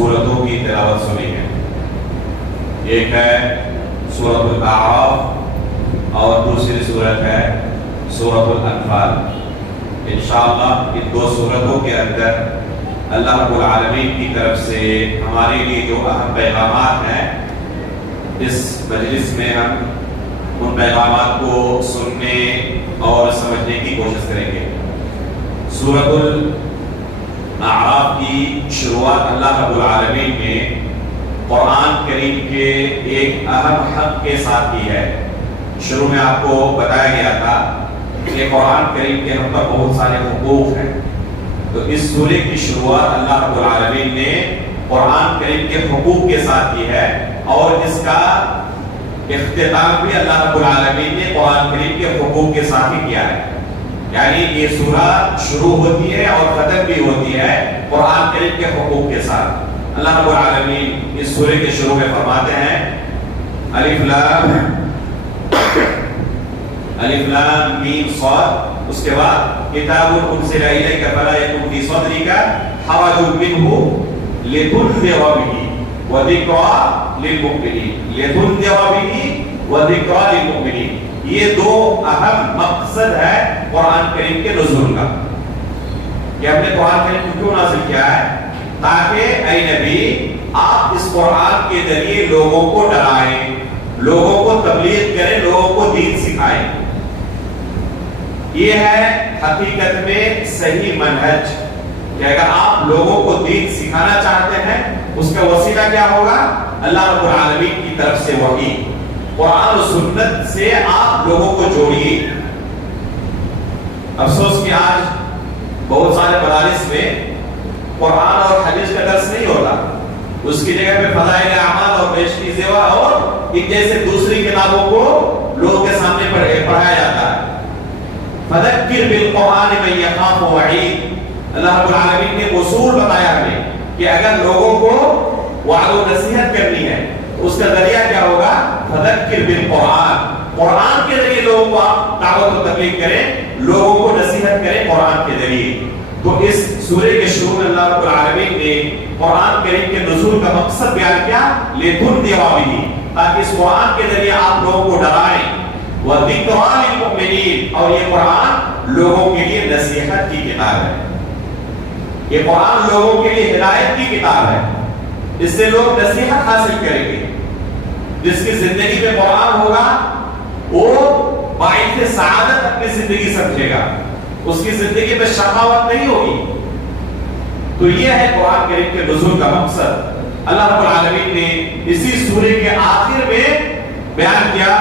سورتوں کی تلاوت سنی ہے. ایک ہے سورۃ الاعراف اور دوسری سورت ہے سورۃ الانفال. انشاءاللہ ان دو سورتوں کے اندر اللہ رب العالمین کی طرف سے ہمارے لیے جو اہم پیغامات ہیں، اس مجلس میں ہم ان پیغامات کو سننے اور سمجھنے کی کوشش کریں گے. سورۃ الاعراف کی شروعات اللہ رب العالمین نے قرآن کریم کے ایک اہم حق کے ساتھ کی ہے. شروع میں آپ کو بتایا گیا تھا کہ قرآن کریم کے ہم پر بہت سارے حقوق ہیں، تو اس سورے کی شروعات اللہ رب العالمین نے قرآن کریم کے حقوق کے ساتھ کی ہے، اور اس کا اختتام بھی اللہ رب العالمین نے قرآن کریم کے حقوق کے ساتھ ہی کیا ہے. یعنی یہ سورہ شروع ہوتی ہے اور ختم بھی ہوتی ہے قرآن کریم کے حقوق کے ساتھ. اللہ رب العالمین اس سورے کے شروع میں فرماتے ہیں الف لام میم صاد، اس کے بعد کتاب انزل الیک فلا یکن فی صدرک حرج منہ لتنذر به وذکری للمؤمنین. یہ دو اہم مقصد ہے قرآن کریم کے نزول کا کہ ہم نے قرآن کریم کو کیوں نازل کیا ہے، تاکہ اے نبی آپ اس قرآن کے ذریعے لوگوں کو ڈرائیں، لوگوں کو تبلیغ کریں، لوگوں کو دین سکھائیں. یہ ہے حقیقت میں صحیح منہج کہ اگر آپ لوگوں کو دین سکھانا چاہتے ہیں، اس کا وسیلہ کیا ہوگا؟ اللہ رب العالمین کی طرف سے وحی، قرآن و سنت سے آپ لوگوں کو جوڑیے. افسوس کہ آج بہت سارے مدارس میں قرآن اور حدیث کا درس نہیں ہوتا، اس کی جگہ پہ فضائل اعمال اور بیشتی زیوا اور ایک جیسے دوسری کتابوں کو لوگوں کے سامنے پڑھایا جاتا ہے. فذکر بالقرآن من یخاف وعید. اللہ رب العالمین نے اصول بتایا ہمیں کہ اگر لوگوں کو وعظ و نصیحت کرنی ہے تو اس کا ذریعہ کیا ہوگا؟ فذکر بالقرآن. قرآن کے ذریعے لوگوں کو آپ دعوت و تبلیغ کریں، لوگوں کو نصیحت کریں قرآن کے ذریعے. تو اس سورے کے شروع میں اللہ رب العالمین نے قرآن کریم کے نزول کا مقصد بیان کیا، لتنذر به، تاکہ اس قرآن کے ذریعے آپ لوگوں کو ڈرائیں، وذکری للمؤمنین، اور یہ قرآن لوگوں کے لیے نصیحت کی کتاب ہے. یہ قرآن لوگوں کے لیے ہدایت کی کتاب ہے. اس سے لوگ نصیحت حاصل کریں گے. جس کی زندگی میں قرآن ہوگا وہ باعث سعادت اپنی زندگی سمجھے گا، اس کی زندگی میں شقاوت نہیں ہوگی. تو یہ ہے قرآن کریم کے نزول کا مقصد. اللہ رب العالمین نے اسی سورے کے آخر میں بیان کیا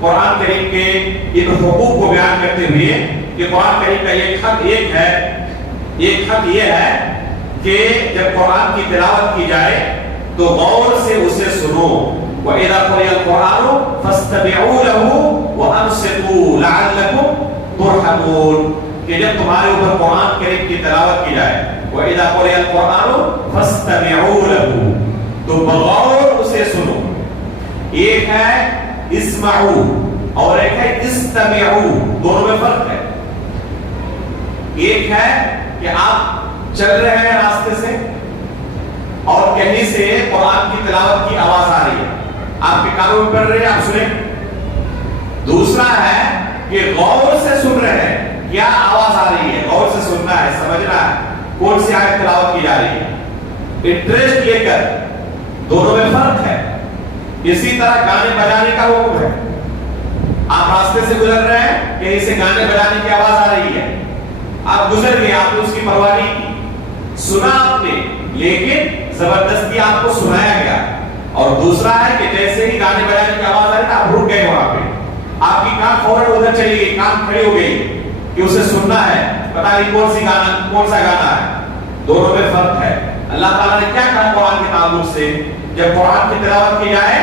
قرآن کریم کے ان حقوق کو بیان کرتے ہوئے کہ قرآن کریم کا ایک حق یہ ہے کہ جب قرآن کی تلاوت کی جائے تو غور سے اسے سنو. وَإِذَا قُرِئَ الْقُرْآنُ فَاسْتَمِعُوا لَهُ وَأَنصِتُوا لَعَلَّكُمْ تُرْحَمُونَ. کہ جب تمہارے اوپر قرآن کریم کی تلاوت کی جائے وَإِذَا قُرِئَ الْقُرْآنُ فَاسْتَمِعُوا لَهُ، تو بغور اسے سنو. ایک ہے اسمعو اور ایک ہے استمعو، دونوں میں فرق ہے. ایک ہے کہ آپ چل رہے ہیں راستے سے اور کہیں سے قرآن کی تلاوت کی آواز آ رہی ہے، آپ کے کانوں میں پڑ رہے ہیں، آپ سنیں. دوسرا ہے کہ غور سے سن رہے ہیں، کیا آواز آ رہی ہے، غور سے سننا ہے، سمجھنا ہے کون سی آیت تلاوت کی جا رہی ہے، انٹرسٹ لے کر. دونوں میں فرق ہے. اسی طرح گانے بجانے کا حکم ہے. آپ راستے سے گزر رہے ہیں، کہیں سے گانے بجانے کی آواز آ رہی ہے، آپ گزر گئے، آپ نے اس کی پرواہ نہیں کی، سنا آپ نے، لیکن زبردستی آپ کو سنایا گیا. اور دوسرا ہے کہ جیسے ہی گانے بجانے کی آواز آ رہی ہے آپ رک گئے وہاں پہ، آپ کی کان فوراً ادھر چلی گئی، کان کھڑی ہو گئی کہ اسے سننا ہے، پتہ نہیں کون سا گانا ہے. دونوں میں فرق ہے. اللہ تعالیٰ نے کیا کہا قرآن کے تعلق سے؟ جب قرآن کی تلاوت کی جائے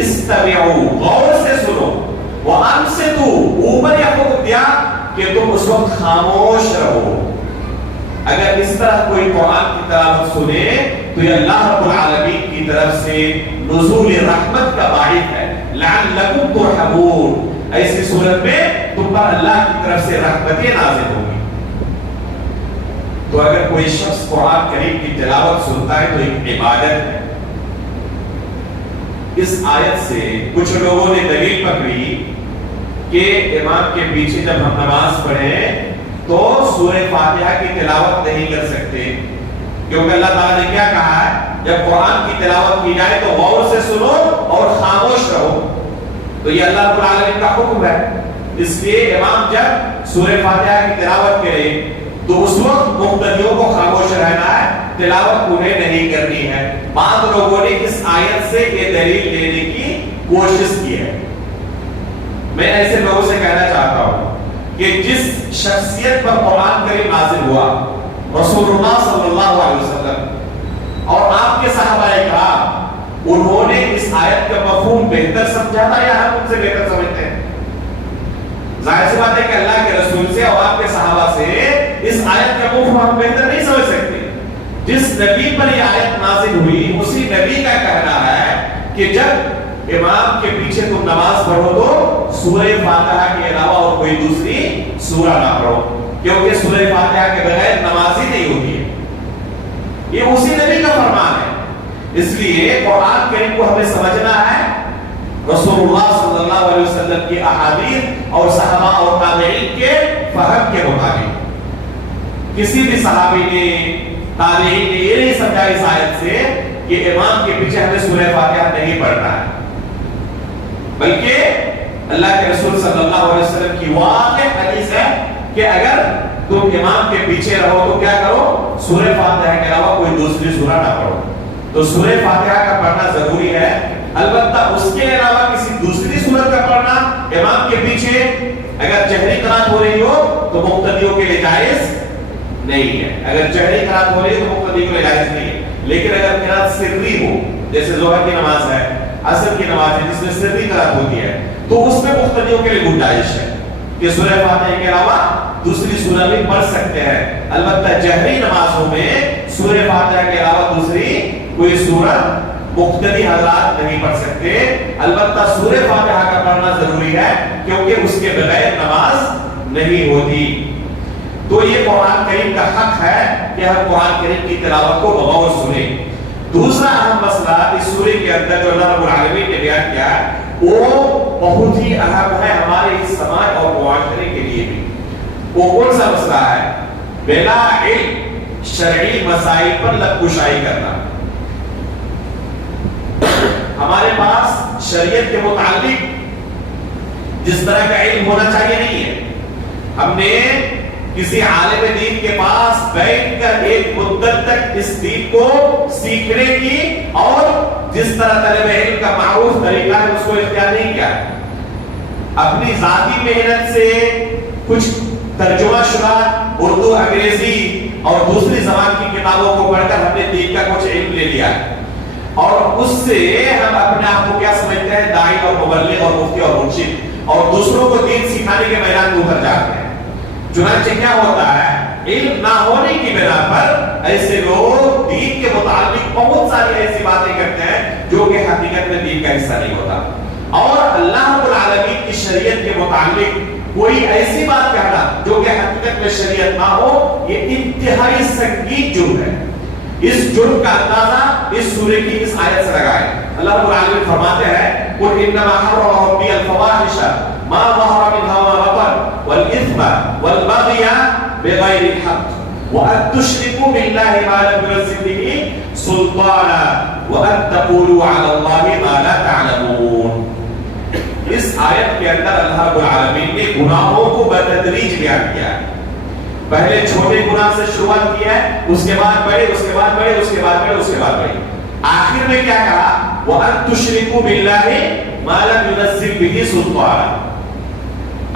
استمعوا، غور سے سنو، وانصتوا، اوپر یہ حکم دیا کہ تم اس وقت خاموش رہو. اگر اس طرح کوئی قرآن کی تلاوت سنے تو یہ اللہ رب العالمین کی طرف سے نزول رحمت کا باعث ہے. لعلکم ترحمون، ایسی صورت میں تم پر اللہ کی طرف سے رحمتیں نازل ہوں گی. تو اگر کوئی شخص قرآن کریم کی تلاوت سنتا ہے تو ایک عبادت ہے۔ اس آیت سے کچھ لوگوں نے دلیل پکڑی کہ امام کے پیچھے جب ہم نماز پڑھیں تو سورہ فاتحہ کی تلاوت نہیں کر سکتے، کیونکہ اللہ تعالیٰ نے کیا کہا ہے، جب قرآن کی تلاوت کی جائے تو غور سے سنو اور خاموش رہو۔ تو یہ اللہ رب العالمین کا حکم ہے، اس لیے امام جب سورہ فاتحہ کی تلاوت کرے تو اس وقت مقتدیوں کو خاموش رہنا ہے، تلاوت انہیں نہیں کرنی ہے۔ بعض لوگوں نے اس آیت سے یہ دلیل لینے کی کوشش کی ہے۔ میں ایسے لوگوں سے کہنا چاہتا ہوں کہ جس شخصیت پر قرآن کریم نازل ہوا، رسول اللہ صلی اللہ علیہ وسلم اور آپ کے صحابہ کرام، انہوں نے اس آیت کا مفہوم بہتر سمجھا تھا یا ہم ان سے بہتر سمجھتے ہیں؟ ظاہر سی بات ہے کہ اللہ کے رسول سے اور آپ کے صحابہ سے اس آیت کا مفہوم ہم بہتر نہیں سمجھ سکتے۔ جس نبی پر یہ آیت نازل ہوئی اسی نبی کا کہنا ہے کہ جب امام کے پیچھے تم نماز پڑھو تو سورہ فاتحہ کے علاوہ اور کوئی دوسری سورہ نہ پڑھو، کیونکہ سورہ فاتحہ کے بغیر نماز ہی نہیں ہوتی ہے۔ یہ اسی نبی کا فرمان ہے۔ اس لیے قرآن کریم کو ہمیں سمجھنا ہے رسول اللہ صلی اللہ علیہ وسلم کی احادیث اور صحابہ اور تابعین کے فہم کے مطابق۔ کسی بھی صحابی نے، تابعین نے یہ نہیں سمجھا اس آیت سے کہ امام کے پیچھے ہمیں سورہ فاتحہ نہیں پڑھنا ہے، بلکہ اللہ کے رسول صلی اللہ علیہ وسلم کی واضح حدیث ہے کہ اگر تم امام کے پیچھے رہو تو کیا کرو، سورہ فاتحہ کے علاوہ کوئی دوسری سورہ نہ پڑھو۔ تو سورہ فاتحہ کا پڑھنا ضروری ہے، البتہ اس کے علاوہ کسی دوسری سورت کا پڑھنا امام کے پیچھے اگر جہری قرات ہو رہی ہو تو مقتدیوں کے لیے جائز نہیں ہے۔ اگر جہری قرات ہو رہی ہے تو مقتدیوں کے لیے جائز نہیں ہے، لیکن اگر قرات سری ہو، جیسے ظہر کی نماز ہے، عصر کی نماز ہے جس میں سری قرات ہوتی ہے، تو اس میں مقتدیوں کے لیے گنجائش ہے کہ سورہ فاتحہ کے علاوہ دوسری سورہ بھی پڑھ سکتے ہیں۔ البتہ جہری نمازوں میں سورہ فاتحہ کے علاوہ دوسری کوئی سورت مقتدی حضرات نہیں پڑھ سکتے، البتہ سورہ فاتحہ کا پڑھنا ضروری ہے کیونکہ اس کے بغیر نماز نہیں ہوتی۔ تو یہ قرآن کریم کا حق ہے کہ ہم قرآن کریم کی تلاوت کو بغور سنیں۔ دوسرا اہم مسئلہ اس سورہ کے اندر جو اللہ رب العالمین نے بیان کیا ہے وہ بہت ہی اہم ہے ہمارے اس سماج اور معاشرے کے لیے بھی۔ وہ کون سا مسئلہ ہے؟ بلا علم شرعی مسائل پر لب کشائی کرنا۔ ہمارے پاس شریعت کے متعلق جس طرح کا علم ہونا چاہیے نہیں ہے۔ ہم نے کسی عالم دین کے پاس بیٹھ کر ایک مدت تک اس دین کو سیکھنے کی اور جس طرح طلب علم کا معروف طریقہ ہے اس کو اختیار نہیں کیا۔ اپنی ذاتی محنت سے کچھ ترجمہ شدہ اردو، انگریزی اور دوسری زبان کی کتابوں کو پڑھ کر ہم نے دین کا کچھ علم لے لیا اور اس سے ہم اپنے آپ کو کیا سمجھتے ہیں، داعی اور مبلغ اور مفتی اور مرشد، اور دوسروں کو دین سکھانے کے میدان میں اتر جاتے ہیں۔ چنانچہ کیا ہوتا ہے، علم نہ ہونے کی بنا پر ایسے لوگ دین کے متعلق بہت ساری ایسی باتیں کرتے ہیں جو کہ حقیقت میں دین کا حصہ نہیں ہوتا، اور اللہ رب العالمین کی شریعت کے متعلق کوئی ایسی بات کہنا جو کہ حقیقت میں شریعت نہ ہو، یہ انتہائی سنگین جرم ہے۔ اس جرم کا اندازہ اس سورہ کی اس آیت سے لگائیں۔ اللہ رب العالمین فرماتے ہیں قُلْ إِنَّمَا حَرَّمَ رَبِّيَ الْفَوَاحِشَ مَا ظَهَرَ مِنْهَا وَمَا بَطَنَ وَالْإِثْمَ وَالْبَغْيَ بِغَيْرِ الْحَقِّ وَأَن تُشْرِكُوا بِاللَّهِ مَا لَمْ يُنَزِّلْ بِهِ سُلْطَانًا وَأَن تَقُولُوا عَلَى اللَّهِ مَا لَا تَعْلَمُونَ۔ اس آیت کے اندر اللہ رب العالمین نے گناہوں کو بتدریج بیان کیا ہے۔ پہلے چھوٹے گناہ سے شروعات کی ہے، اس کے بعد بڑے، اس کے بعد بڑے، اس کے بعد بڑے، اس کے بعد بڑے، آخر میں کیا کہا، وَأَن تُشْرِكُوا بِاللَّهِ مَا لَمْ يُنَزِّلْ بِهِ سُلْطَانًا۔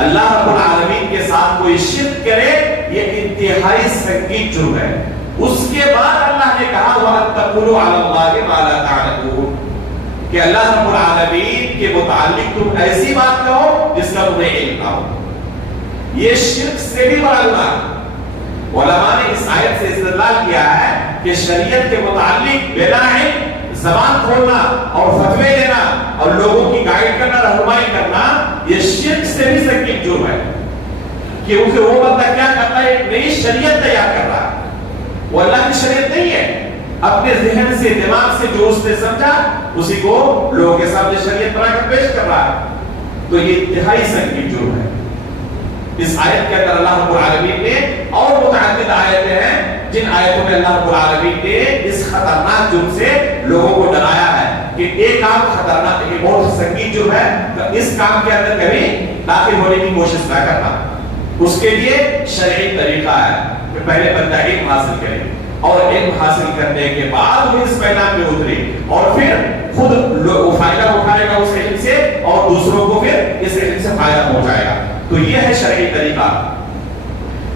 اللہ رب العالمین کے ساتھ کوئی شرک کرے یہ انتہائی سنگین جرم ہے۔ اس کے بعد اللہ نے کہا وَأَن تَقُولُوا عَلَى اللَّهِ مَا لَا تَعْلَمُونَ، کہ اللہ رب العالمین کے متعلق تم ایسی بات کہو جس کا تمہیں علم نہ ہو۔ یہ شرک سے بھی بڑا گناہ ہے۔ علماء نے اس آیت سے استدلال کیا ہے کہ شریعت کے متعلق بلا علم زبان کھولنا اور فتوے دینا اور لوگوں کی گائیڈ کرنا، رہنمائی کرنا، یہ شرک سے بھی سنگین جرم ہے، کیونکہ وہ بندہ کیا کرتا ہے، ایک نئی شریعت تیار کر رہا ہے۔ وہ اللہ کی شریعت نہیں ہے. اپنے ذہن سے دماغ سے جو اس نے سمجھا اسی کو لوگوں کے سامنے شریعت بنا کر پیش کر رہا ہے. تو یہ انتہائی سنگین جرم ہے. اس آیت کے اندر اللہ رب العالمین نے اور متعدد آیتیں ہیں جن آیتوں میں اللہ رب العالمین نے اس خطرناک جرم سے لوگوں کو ڈرایا ہے کہ ایک کام خطرناک ہے, بہت سنگین جرم ہے, تو اس کام کے اندر کبھی داخل ہونے کی کوشش نہ کرنا. اس کے لیے شرعی طریقہ ہے کہ پہلے بندہ علم حاصل کرے اور علم حاصل کرنے کے بعد وہ اس میدان میں اترے اور پھر خود فائدہ اٹھائے گا اس علم سے اور دوسروں کو پھر اس علم سے فائدہ پہنچائے گا. تو یہ ہے شرعی طریقہ.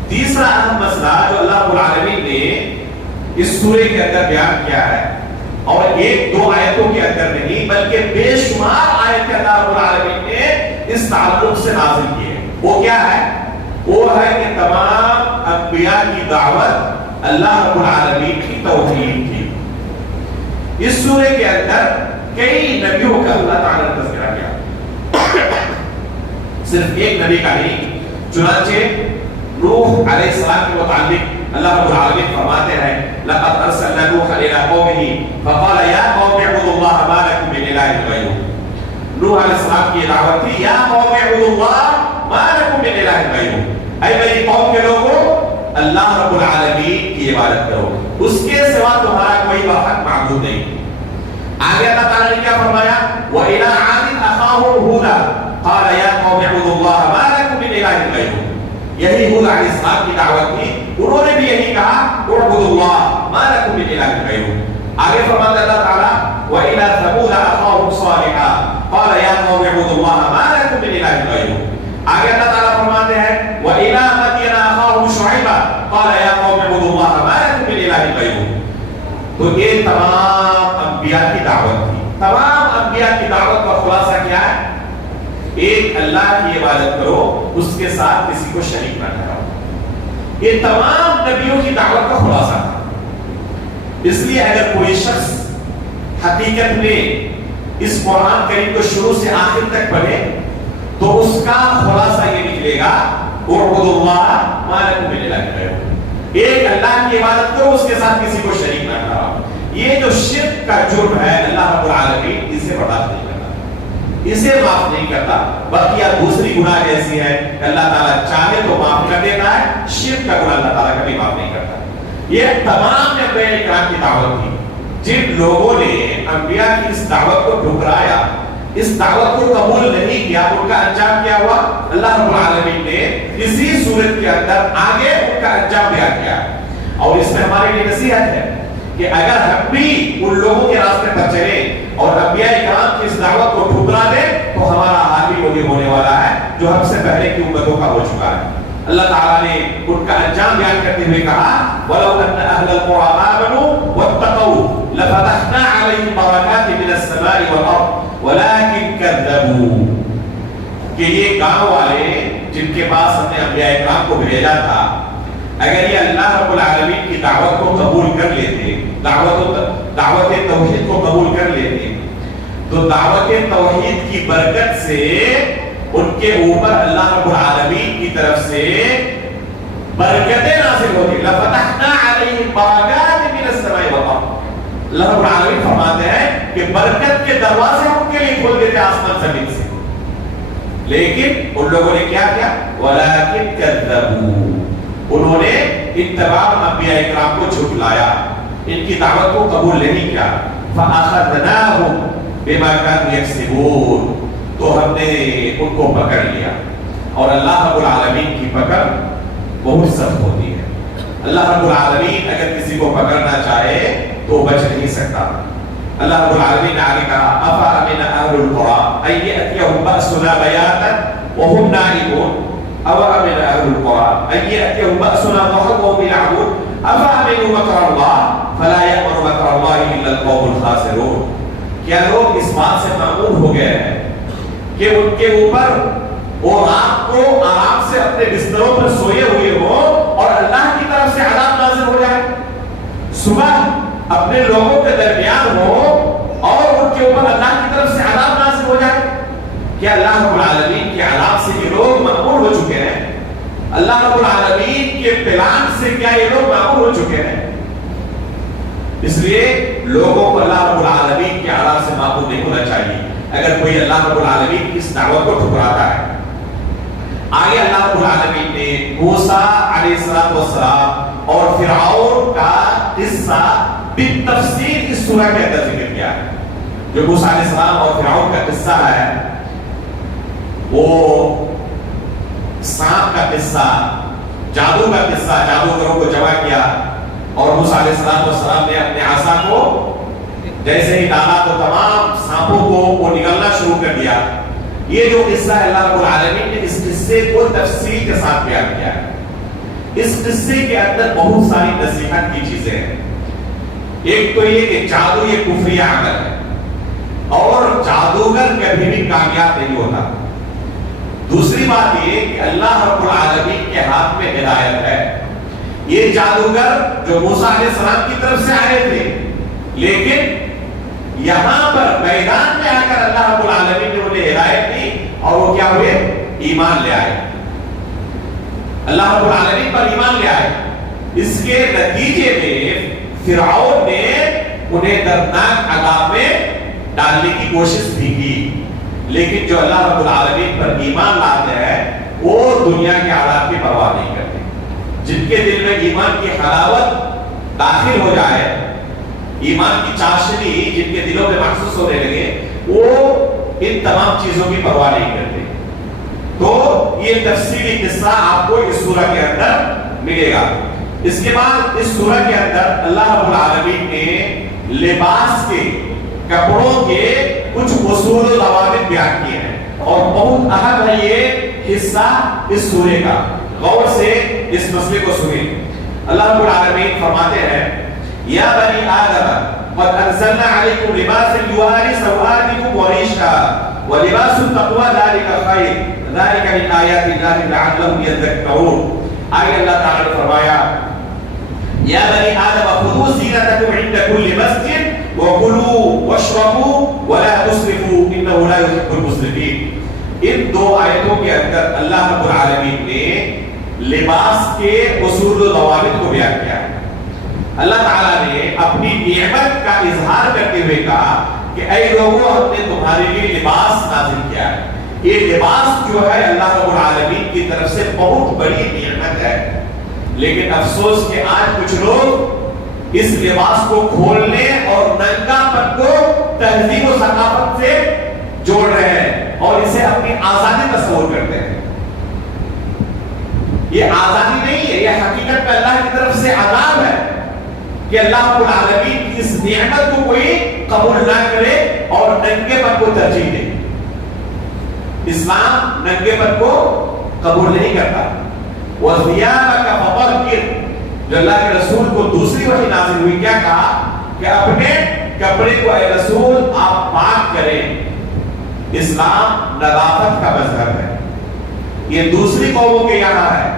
تیسرا اہم مسئلہ جو اللہ رب العالمین نے اس سورے کے اندر بیان کیا ہے اور ایک دو آیتوں کے اندر نہیں بلکہ بے شمار آیتیں اللہ رب العالمین نے اس تعلق سے نازل کی ہے, وہ کیا ہے؟ وہ ہے کہ تمام انبیاء کی دعوت اللہ رب العالمین کی توحید کی. اس سورے کے اندر کئی نبیوں کا اللہ تعالیٰ نے تذکرہ کیا, صرف ایک نبی کا نہیں. چنانچہ نوح علیہ السلام کے متعلق اللہ رب العالمین فرماتے ہیں لقد ارسلنا نوحا الى قومه فقال یا قوم اعبدوا الله ما لكم من اله غیره. نوح علیہ السلام کی دعوت تھی یا قوم اعبدوا الله ما لكم من اله غیره, اے میری قوم کے لوگوں اللہ رب العالمین کی عبادت کرو, اس کے سوا تمہارا کوئی برحق معبود نہیں. آگے اللہ تعالیٰ نے کیا فرمایا وَإِلَىٰ عَادٍ أَخَاهُمْ هُودًا قال یا قوم اعبدوا الله ما لكم من اله غیره. یہی ہود علیہ السلام کی دعوت تھی, انہوں نے بھی یہی کہا اعبدوا الله ما لكم من اله غیره. آگے فرماتا اللہ تعالیٰ وَإِلَىٰ ثَمُودَ أَخَاهُمْ صَالِحًا قال یا قوم اعبدوا الله ما لكم من اله غیره. آگے اللہ تعالیٰ فرماتے ہیں وَإِلَىٰ مَدْيَنَ أَخَاهُمْ شُعَيْبًا قال یا قوم اعبدوا الله ما لكم من اله غیره. تو یہ تمام انبیاء کی دعوت تھی. تمام انبیاء کی دعوت کا خلاصہ کیا ہے؟ ایک اللہ کی عبادت کرو, اس کے ساتھ کسی کو شریک نہ ٹھہراؤ. یہ تمام نبیوں کی دعوت کا خلاصہ تھا. اس لیے اگر کوئی شخص حقیقت میں اس قرآن کریم کو شروع سے آخر تک پڑھے تو اس کا خلاصہ یہ نکلے گا اعبدوا اللہ ما لکم من الہ غیرہ. ایک اللہ کی عبادت کرو, اس کے ساتھ کسی کو شریک نہ ٹھہراؤ. یہ جو شرک کا جرم ہے اللہ رب العالمین اسے برداشت نہیں کرتا, اسے معاف نہیں کرتا. بقیہ دوسری گناہ ایسی ہے کہ اللہ تعالیٰ چاہے تو معاف کر دیتا ہے, شرک کا گناہ اللہ تعالیٰ کبھی معاف نہیں کرتا. یہ تمام انبیاء کرام کی دعوت تھی. جن لوگوں نے انبیاء کی اس دعوت کو ٹھکرایا, اس دعوت کو قبول نہیں کیا, ان کا انجام کیا ہوا؟ اللہ رب العالمین نے اسی صورت کے اندر آگے ان کا انجام بیان کیا. اور اس میں ہمارے لیے نصیحت ہے کہ اگر ہم بھی ان لوگوں کے راستے پر چلیں اور انبیاء کرام کی اس دعوت کو ٹھکرا دیں تو ہمارا حال بھی وہی ہونے والا ہے جو ہم سے پہلے کی امتوں کا ہو چکا ہے. اللہ تعالیٰ نے ان کا انجام بیان کرتے ہوئے کہا وَلَوْ أَنَّ أَهْلَ الْقُرَىٰ آمَنُوا وَاتَّقَوْا لَفَتَحْنَا عَلَيْهِمْ بَرَكَاتٍ مِنَ السَّمَاءِ وَالْأَرْضِ وَلَٰكِن كَذَّبُوا. کہ یہ گاؤں والے جن کے پاس ہم نے انبیاء کرام کو بھیجا تھا, اگر یہ اللہ رب العالمین کی دعوت کو قبول کر لیتے, دعوت توحید کو قبول کر لیتے, تو دعوت توحید کی برکت سے ان کے اوپر اللہ رب العالمین کی طرف سے برکتیں نازل ہوتی. لَفَتَحْنَا عَلَيْهِمْ بَرَكَاتٍ مِنَ السَّمَاءِ وَالْأَرْضِ. اللہ رب العالمین فرماتے ہیں کہ برکت کے دروازے ان کے لیے کھول دیتے آسمان زمین سے. لیکن ان لوگوں نے کیا کیا؟ وَلَٰكِن كَذَّبُوا. انہوں نے ان تمام انبیاء کرام کو جھٹلایا, ان کی دعوت کو قبول نہیں کیا. فَأَخَذْنَاهُمْ بِمَا كَانُوا يَكْسِبُونَ. تو ہم نے ان کو پکڑ لیا, اور اللہ رب العالمین کی پکڑ بہت سخت ہوتی ہے. اللہ رب العالمین اگر کسی کو پکڑنا چاہے تو بچ نہیں سکتا. اللہ رب العالمین نے آگے کہا أَفَأَمِنَ أَهْلُ الْقُرَىٰ أَن يَأْتِيَهُمْ بَأْسُنَا بَيَاتًا وَهُمْ نَائِمُونَ أَوَأَمِنَ أَهْلُ الْقُرَىٰ أَن يَأْتِيَهُمْ بَأْسُنَا ضُحًى وَهُمْ يَلْعَبُونَ أَفَأَمِنُوا مَكْرَ اللَّهِ فَلَا يَأْمَنُ مَكْرَ اللَّهِ إِلَّا الْقَوْمُ الْخَاسِرُونَ. کیا لوگ اس بات سے معمول ہو گئے ہیں کہ ان کے اوپر وہ رات کو آرام سے اپنے بستروں پر سوئے ہوئے ہو اور اللہ کی طرف سے عذاب نازل ہو جائے, صبح اپنے لوگوں کے درمیان ہو اور ان کے اوپر اللہ کی طرف سے عذاب نازل ہو جائے؟ کیا اللہ رب العالمین کے عذاب سے یہ لوگ معمول ہو چکے ہیں؟ اللہ رب العالمین کے پلان سے کیا یہ لوگ معمول ہو چکے ہیں؟ اس لیے لوگوں کو اللہ رب العالمین کے عذاب سے معقول نہیں ہونا چاہیے اگر کوئی اللہ رب العالمین کی اس دعوت کو ٹھکراتا ہے۔ آگے اللہ رب العالمین نے موسیٰ علیہ السلام اور فرعون کا قصہ بالتفصیل اس سورہ کے اندر ذکر کیا ہے۔ جو موسیٰ علیہ السلام اور فرعون کا قصہ ہے وہ سانپ کا قصہ، جادو کا قصہ، جادوگروں کو جمع کیا اور موسیٰ علیہ السلام نے اپنے عصا کو جیسے ہی ڈالا تو تمام سانپوں کو وہ نگلنا شروع کر دیا۔ یہ جو قصہ ہے اللہ رب العالمین نے اس قصے کو تفصیل کے ساتھ بیان کیا ہے۔ اس قصے کے اندر بہت ساری نصیحت کی چیزیں ہیں۔ ایک تو یہ کہ جادو یہ کفری عمل ہے اور جادوگر کبھی بھی کامیاب نہیں ہوتا۔ دوسری بات یہ کہ اللہ رب العالمین کے ہاتھ میں ہدایت ہے۔ یہ جادوگر جو موسیٰ علیہ السلام کی طرف سے آئے تھے، لیکن یہاں پر میدان میں آ کر اللہ رب العالمین نے انہیں ہدایت دی اور وہ کیا ہوئے؟ ایمان لے آئے، اللہ رب العالمین پر ایمان لے آئے۔ اس کے نتیجے میں فرعون نے انہیں دردناک عذاب میں ڈالنے کی کوشش بھی کی، لیکن جو اللہ رب العالمین پر ایمان لاتے ہیں وہ دنیا کے عذاب کی پرواہ نہیں کرتے۔ جن کے دل میں ایمان کی حلاوت داخل ہو جائے، ایمان کی چاشنی جن کے دلوں میں محسوس ہونے لگے، وہ ان تمام چیزوں کی پرواہ نہیں کرتے۔ تو یہ تفصیلی قصہ آپ کو اس سورہ کے اندر ملے گا۔ اس کے بعد اس سورہ کے اندر اللہ رب العالمین نے لباس کے، کپڑوں کے کچھ اصول و ضوابط بیان کیے ہیں اور بہت اہم ہے یہ حصہ اس سورے کا۔ غور سے اس مسئلے کو سنیں۔ اللہ رب العالمین فرماتے ہیں یا بنی آدم قد انزلنا علیکم لباسا یواری سوآتکم وریشا ولباس التقوی ذلک خیر ذلک من آیات اللہ لعلہم یذکرون۔ آگے اللہ تعالی نے فرمایا یا بنی آدم خذوا زینتکم عند کل مسجد وکلوا واشربوا ولا تسرفوا انہ لا یحب المسرفین۔ ان دو آیتوں کے اندر اللہ رب العالمین نے لباس کے اصول و ضوابط کو بیان کیا ہے۔ اللہ تعالیٰ نے اپنی نعمت کا اظہار کرتے ہوئے کہا کہ اے لوگوں، ہم نے تمہارے لیے لباس نازل کیا ہے۔ یہ لباس جو ہے اللہ رب العالمین کی طرف سے بہت بڑی نعمت ہے، لیکن افسوس کہ آج کچھ لوگ اس لباس کو کھولنے اور ننگا پن کو تہذیب و ثقافت سے جوڑ رہے ہیں اور اسے اپنی آزادی تصور کرتے ہیں۔ یہ آزادی نہیں ہے، یہ حقیقت میں اللہ کی طرف سے عذاب ہے کہ اللہ رب العالمین کی اس نعمت کو کوئی قبول نہ کرے اور ننگے پن کو ترجیح دے۔ اسلام ننگے پن کو قبول نہیں کرتا۔ وَثِيَابَكَ فَطَهِّرْ، جو اللہ کے رسول کو دوسری وحی نازل ہوئی، کیا کہا کہ اپنے کپڑے کو اے رسول آپ پاک کریں۔ اسلام نظافت کا مذہب ہے۔ یہ دوسری قوموں کے یہاں ہے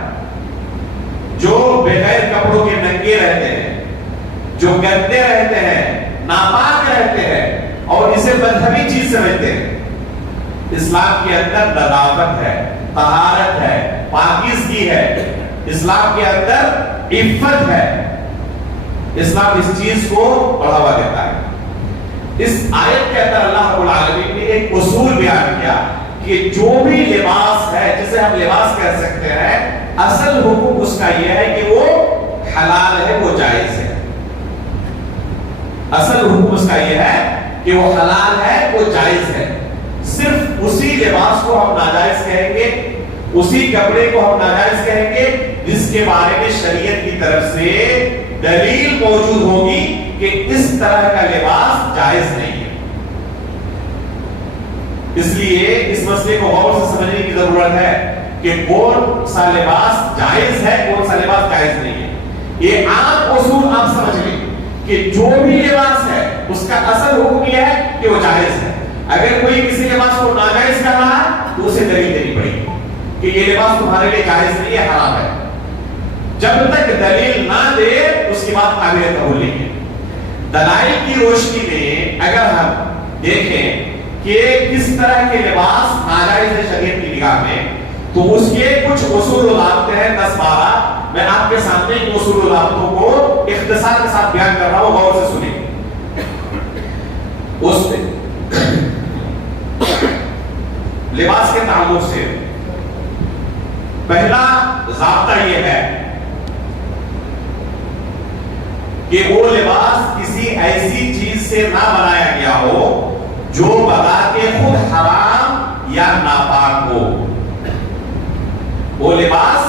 جو بغیر کپڑوں کے ننگے رہتے ہیں، جو گندے رہتے ہیں، ناپاک رہتے ہیں اور اسے مذہبی چیز سمجھتے ہیں۔ اسلام کے اندر نظافت ہے، طہارت ہے، پاکیزگی ہے، اسلام کے اندر عفت ہے۔ اسلام اس چیز کو بڑھاوا دیتا ہے۔ اس آیت کے اندر اللہ رب العالمین نے ایک اصول بیان کیا کہ جو بھی لباس ہے جسے ہم لباس کہہ سکتے ہیں، اصل حکم اس کا یہ ہے کہ وہ حلال ہے، وہ جائز ہے۔ اصل حکم اس کا یہ ہے کہ وہ حلال ہے، وہ جائز ہے۔ صرف اسی لباس کو ہم ناجائز کہیں گے، اسی کپڑے کو ہم ناجائز کہیں گے جس کے بارے میں شریعت کی طرف سے دلیل موجود ہوگی کہ اس طرح کا لباس جائز نہیں ہے۔ اس لیے اس مسئلے کو غور سے سمجھنے کی ضرورت ہے کہ کون سا لباس جائز ہے، کون سا لباس جائز نہیں ہے۔ یہ عام اصول آپ سمجھ لیں کہ جو بھی لباس ہے اس کا اصل حکم یہ ہے کہ وہ جائز ہے۔ اگر کوئی کسی لباس کو ناجائز کر رہا ہے تو اسے دلیل دینی پڑے گی کہ یہ لباس تمہارے لیے جائز نہیں ہے، حرام ہے۔ جب تک دلیل نہ دے اس کی بات قابل قبول نہیں ہے۔ دلائل کی روشنی میں اگر ہم دیکھیں کہ کس طرح کے لباس ناجائز ہے شریعت کی نگاہ میں، تو اس کے کچھ اصول و ضابطے ہیں 10-12 میں آپ کے سامنے ان اصول و ضابطوں کو اختصار کے ساتھ بیان کر رہا ہوں، غور سے سنیں۔ اس میں لباس کے تعلق سے پہلا ضابطہ یہ ہے کہ وہ لباس کسی ایسی چیز سے نہ بنایا گیا ہو جو بذات خود حرام یا ناپاک ہو۔ وہ لباس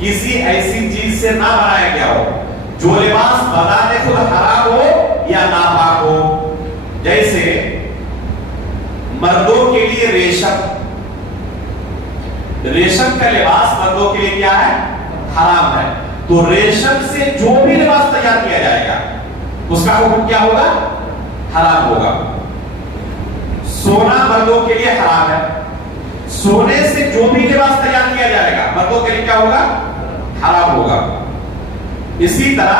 کسی ایسی چیز سے نہ بنایا گیا ہو جو لباس بذات خود حرام ہو یا ناپاک ہو۔ جیسے مردوں کے لیے ریشم کا لباس مردوں کے لیے کیا ہے؟ حرام ہے۔ تو ریشم سے جو بھی لباس تیار کیا جائے گا اس کا حکم کیا ہوگا؟ حرام ہوگا۔ سونا مردوں کے لیے حرام ہے، سونے سے جو بھی لباس تیار کیا جائے گا مردوں کے لیے کیا ہوگا؟ حرام ہوگا۔ اسی طرح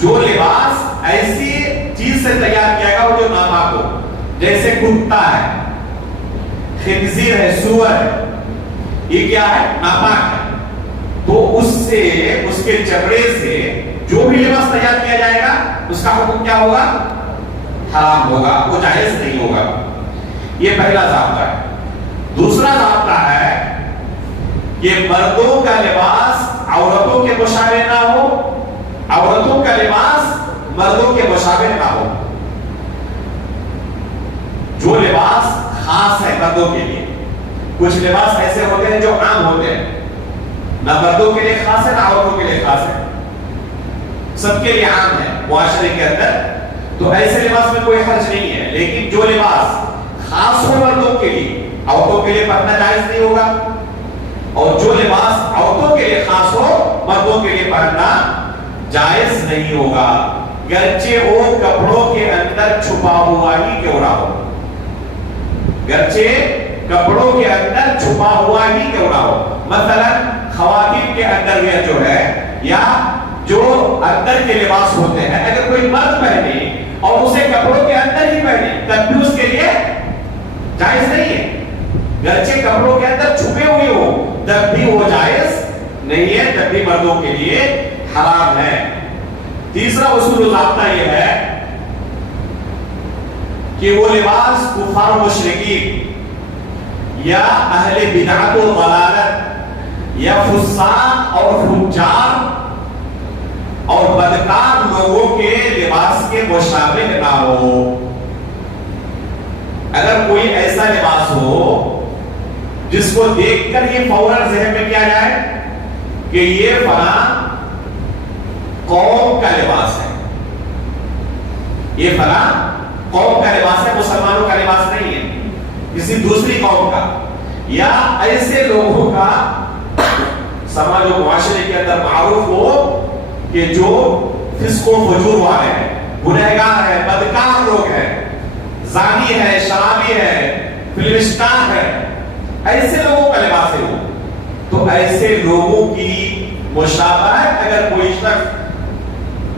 جو لباس ایسی چیز سے تیار کیا گا وہ جو ناپاک ہو، جیسے کتا ہے، خنزیر ہے، سور ہے، یہ کیا ہے؟ ناپاک ہے۔ تو اس سے، اس کے چمڑے سے جو بھی لباس تیار کیا جائے گا اس کا حکم کیا ہوگا؟ حرام ہوگا، وہ جائز نہیں ہوگا۔ یہ پہلا ضابطہ ہے۔ دوسرا ضابطہ ہے کہ مردوں کا لباس عورتوں کے مشابہ نہ ہو، عورتوں کا لباس مردوں کے مشابہ نہ ہو۔ جو لباس خاص ہے مردوں کے لیے، کچھ لباس ایسے ہوتے ہیں جو عام ہوتے ہیں، نہ مردوں کے لیے خاص ہے نہ عورتوں کے لیے خاص ہے، سب کے لیے عام ہے معاشرے کے اندر، تو ایسے لباس میں کوئی حرج نہیں ہے۔ لیکن جو لباس خاص ہو مردوں کے لیے، عورتوں کے لیے پہننا جائز نہیں ہوگا، اور جو لباس عورتوں کے لیے خاص ہو مردوں کے لیے پہننا جائز نہیں ہوگا، گرچہ وہ کپڑوں کے اندر چھپا ہوا ہی کیوں نہ ہو، گرچہ کپڑوں کے اندر چھپا ہوا ہی کیوں نہ ہو۔ مثلا خواتین کے اندر یہ جو ہے، یا جو اندر کے لباس ہوتے ہیں، اگر کوئی مرد پہنے اور اسے کپڑوں کے اندر ہی پہنے تب بھی اس کے لیے جائز نہیں ہے، گرچہ کپڑوں کے اندر چھپے ہوئے ہو تب بھی وہ جائز نہیں ہے، تب بھی مردوں کے لیے حرام ہے۔ تیسرا اصول و ضابطہ یہ ہے کہ وہ لباس کفار و مشرکین یا اہل بدعت و ضلالت یا فساق اور فجار اور بدکار لوگوں کے لباس کے مشابہ نہ ہو۔ اگر کوئی ایسا لباس ہو جس کو دیکھ کر یہ فوراً ذہن میں کیا جائے کہ یہ فلاں قوم کا لباس ہے، یہ فلاں قوم کا لباس ہے، مسلمانوں کا لباس نہیں ہے، کسی دوسری قوم کا، یا ایسے لوگوں کا سماج و معاشرے کے اندر معروف ہو کہ جو فسق و فجور والے ہیں، گنہگار ہیں، بدکار لوگ ہیں، زانی ہے، شرابی ہے، فلم اسٹار ہے، ایسے لوگوں کا لباس ہے وہ، تو ایسے لوگوں کی مشابہت اگر کوئی شخص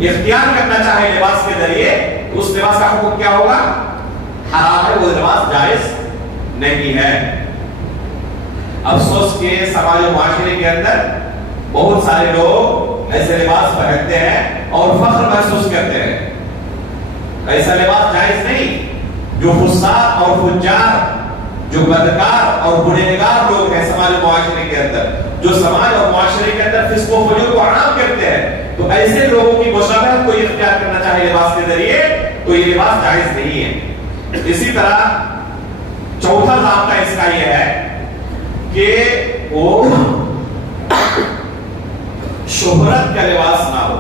اختیار کرنا چاہے لباس کے ذریعے تو اس لباس کا حکم کیا ہوگا؟ حرام ہے، وہ لباس جائز نہیں ہے۔ افسوس کے سماج و معاشرے کے اندر بہت سارے لوگ ایسے لباس پہنتے ہیں اور فخر محسوس کرتے ہیں، ایسا لباس جائز نہیں۔ جو فساق اور فجار، جو بدکار اور گنہگار لوگ ہیں سماج و معاشرے کے اندر، جو سماج اور معاشرے کے اندر فسق و فجور کو عام کرتے ہیں، تو ایسے لوگوں کی مشابہت کو اختیار کرنا چاہے لباس کے ذریعے تو یہ لباس جائز نہیں ہے۔ اسی طرح چوتھا ضابطہ اس کا یہ ہے کہ وہ شہرت کا لباس نہ ہو،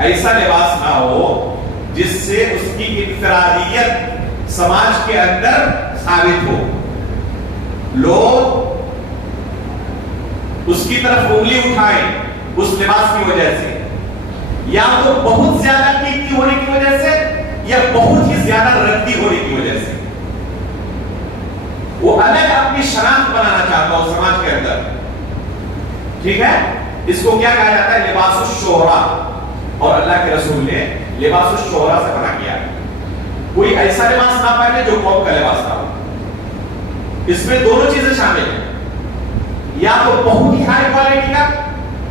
ایسا لباس نہ ہو جس سے اس کی انفرادیت سماج کے اندر ثابت ہو، لوگ اس کی طرف انگلی اٹھائیں اس لباس کی وجہ سے، یا تو بہت زیادہ قیمتی ہونے کی وجہ سے یا بہت ہی زیادہ ردی ہونے کی وجہ سے، وہ الگ اپنی شناخت بنانا چاہتا ہو سماج کے اندر، ٹھیک ہے؟ اس کو کیا کہا جاتا ہے؟ لباس الشہرہ، اور اللہ کے رسول نے لباس الشہرہ سے منع کیا۔ کوئی ایسا لباس نہ پہنے جو قوم کا لباس نہ ہو۔ اس میں دونوں چیزیں شامل ہیں، یا تو بہت ہی ہائی کوالٹی کا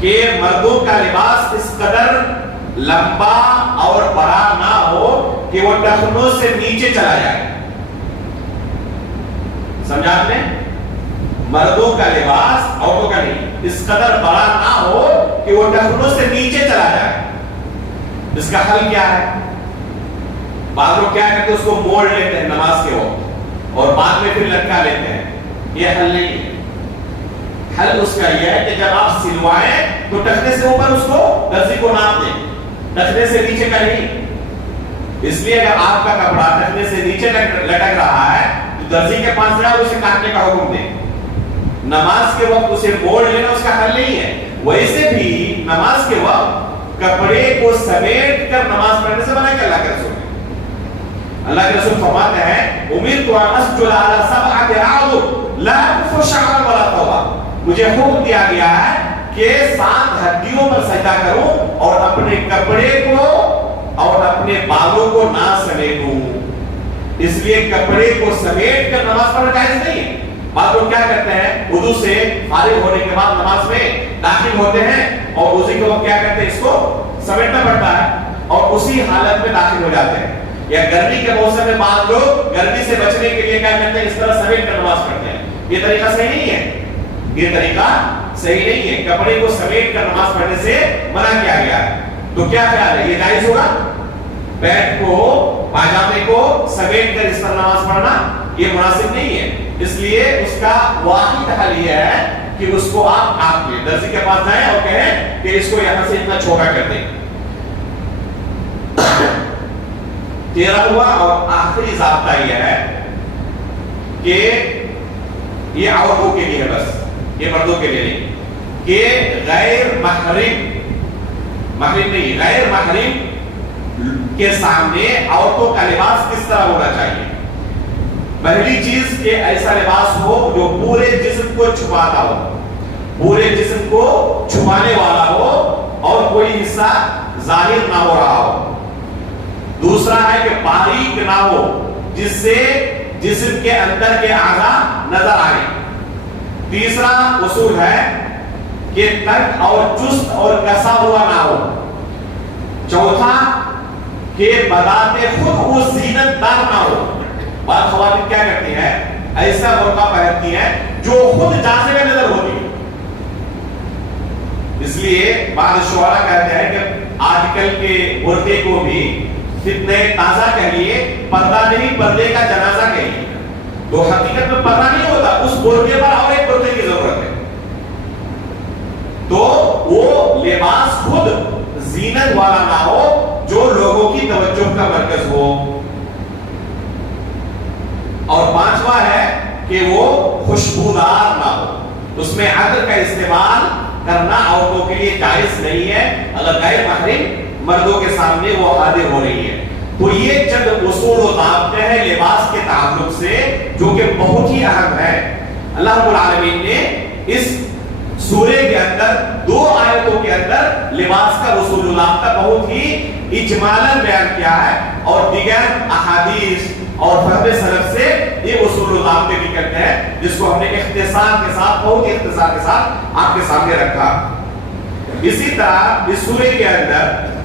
کہ مردوں کا لباس اس قدر لمبا اور بڑا نہ ہو کہ وہ ٹخنوں سے نیچے چلا جائے. سمجھا آپ نے؟ مردوں کا لباس عورتوں کا نہیں اس قدر بڑا نہ ہو کہ وہ ٹخنوں سے نیچے چلا جائے. اس کا حل کیا ہے؟ بعض لوگ کیا کرتے ہیں، اس کو موڑ لیتے ہیں نماز کے وقت اور بعد میں پھر لٹکا لیتے ہیں. یہ حل نہیں ہے. حل اس کا یہ ہے کہ جب آپ سلوائیں تو ٹخنے سے اوپر اس کو درزی کو ناپ دیں، ٹخنے سے نیچے کا نہیں. اس لیے اگر آپ کا کپڑا ٹخنے سے نیچے لٹک رہا ہے تو درزی کے پاس جاؤ، اسے کاٹنے کا حکم دیں. نماز کے وقت اسے موڑ لینا اس کا حل نہیں ہے. ویسے بھی نماز کے وقت کپڑے کو سمیٹ کر نماز پڑھنے سے منع کیا اللہ کے رسول نے. اللہ کے رسول فرماتے ہیں امرت ان اسجد علی سبعۃ اعظم لا اكف شعرا ولا طوبا، مجھے حکم دیا گیا ہے کہ 7 ہڈیوں پر سجدہ کروں اور اپنے کپڑے کو اور اپنے بالوں کو نہ سمیٹوں. اس لیے کپڑے کو سمیٹ کر نماز پڑھنا جائز نہیں ہے. بعض لوگ کیا کرتے ہیں، وضو سے فارغ ہونے کے بعد نماز میں داخل ہوتے ہیں اور وضو کے وقت کیا کرتے ہیں، اس کو سمیٹنا پڑتا ہے اور اسی حالت میں داخل ہو جاتے ہیں. یا گرمی کے موسم میں بعض لوگ گرمی سے بچنے کے لیے کیا کرتے ہیں، اس طرح سمیٹ کر نماز پڑھتے ہیں. یہ طریقہ صحیح نہیں ہے. یہ طریقہ صحیح نہیں ہے. کپڑے کو سمیٹ کر نماز پڑھنے سے منع کیا گیا ہے. تو کیا خیال ہے، یہ جائز ہوگا؟ پینٹ کو پاجامے کو سمیٹ کر اس پر نماز پڑھنا یہ مناسب نہیں ہے. اس لیے اس کا واحد حل یہ ہے کہ اس کو آپ کے درزی کے پاس جائیں اور کہیں کہ اس کو یہاں سے اتنا چھوٹا کر دیں. 13واں اور آخری ضابطہ یہ ہے کہ یہ عورتوں کے لیے ہے، بس یہ مردوں کے لیے نہیں، کہ غیر محرم نہیں، غیر محرم کے سامنے عورتوں کا لباس کس طرح ہونا چاہیے. پہلی چیز کہ ایسا لباس ہو جو پورے جسم کو چھپاتا ہو، پورے جسم کو چھپانے والا ہو اور کوئی حصہ ظاہر نہ ہو رہا ہو. دوسرا ہے کہ باریک نہ ہو جس سے جسم کے اندر کے اعضاء نظر آئے. تیسرا اصول ہے کہ تنگ اور چست اور کسا ہوا نہ ہو. چوتھا کہ بذات خود وہ زینت دار نہ ہو. بعض خواتین کیا کرتی ہیں، ایسا برقع پہنتی ہیں جو خود جاذبہ نظر ہوتی ہے. اس لیے بعض شعراء کہتے ہیں کہ آج کل کے برقعے کو بھی فتنہ تازہ کہیے، پردہ نہیں پردے کا جنازہ کہیے. تو حقیقت میں پردہ نہیں ہوتا، اس برقعے پر اور ایک پردے کی ضرورت ہے. تو وہ لباس خود زینت والا نہ ہو جو لوگوں کی توجہ کا مرکز ہو. اور پانچواں ہے کہ وہ خوشبودار نہ ہو. اس میں عطر کا استعمال کرنا عورتوں کے لیے جائز نہیں ہے اگر غیر محرم مردوں کے سامنے وہ حاضر ہو رہی ہے. تو یہ چند اصول و ضابطے ہیں لباس کے تعلق سے جو کہ بہت ہی اہم ہے. اللہ رب العالمین نے اس سورے کے اندر 2 آیتوں کے اندر لباس کا اصول و ضابطہ بہت ہی اجمالاً بیان کیا ہے اور دیگر احادیث اور فہم سلف سے یہ اصول و ضابطے بھی کرتے ہیں جس کو ہم نے اختصار کے ساتھ بہت ہی اختصار کے ساتھ آپ کے سامنے رکھا. اسی طرح اس سورے کے اندر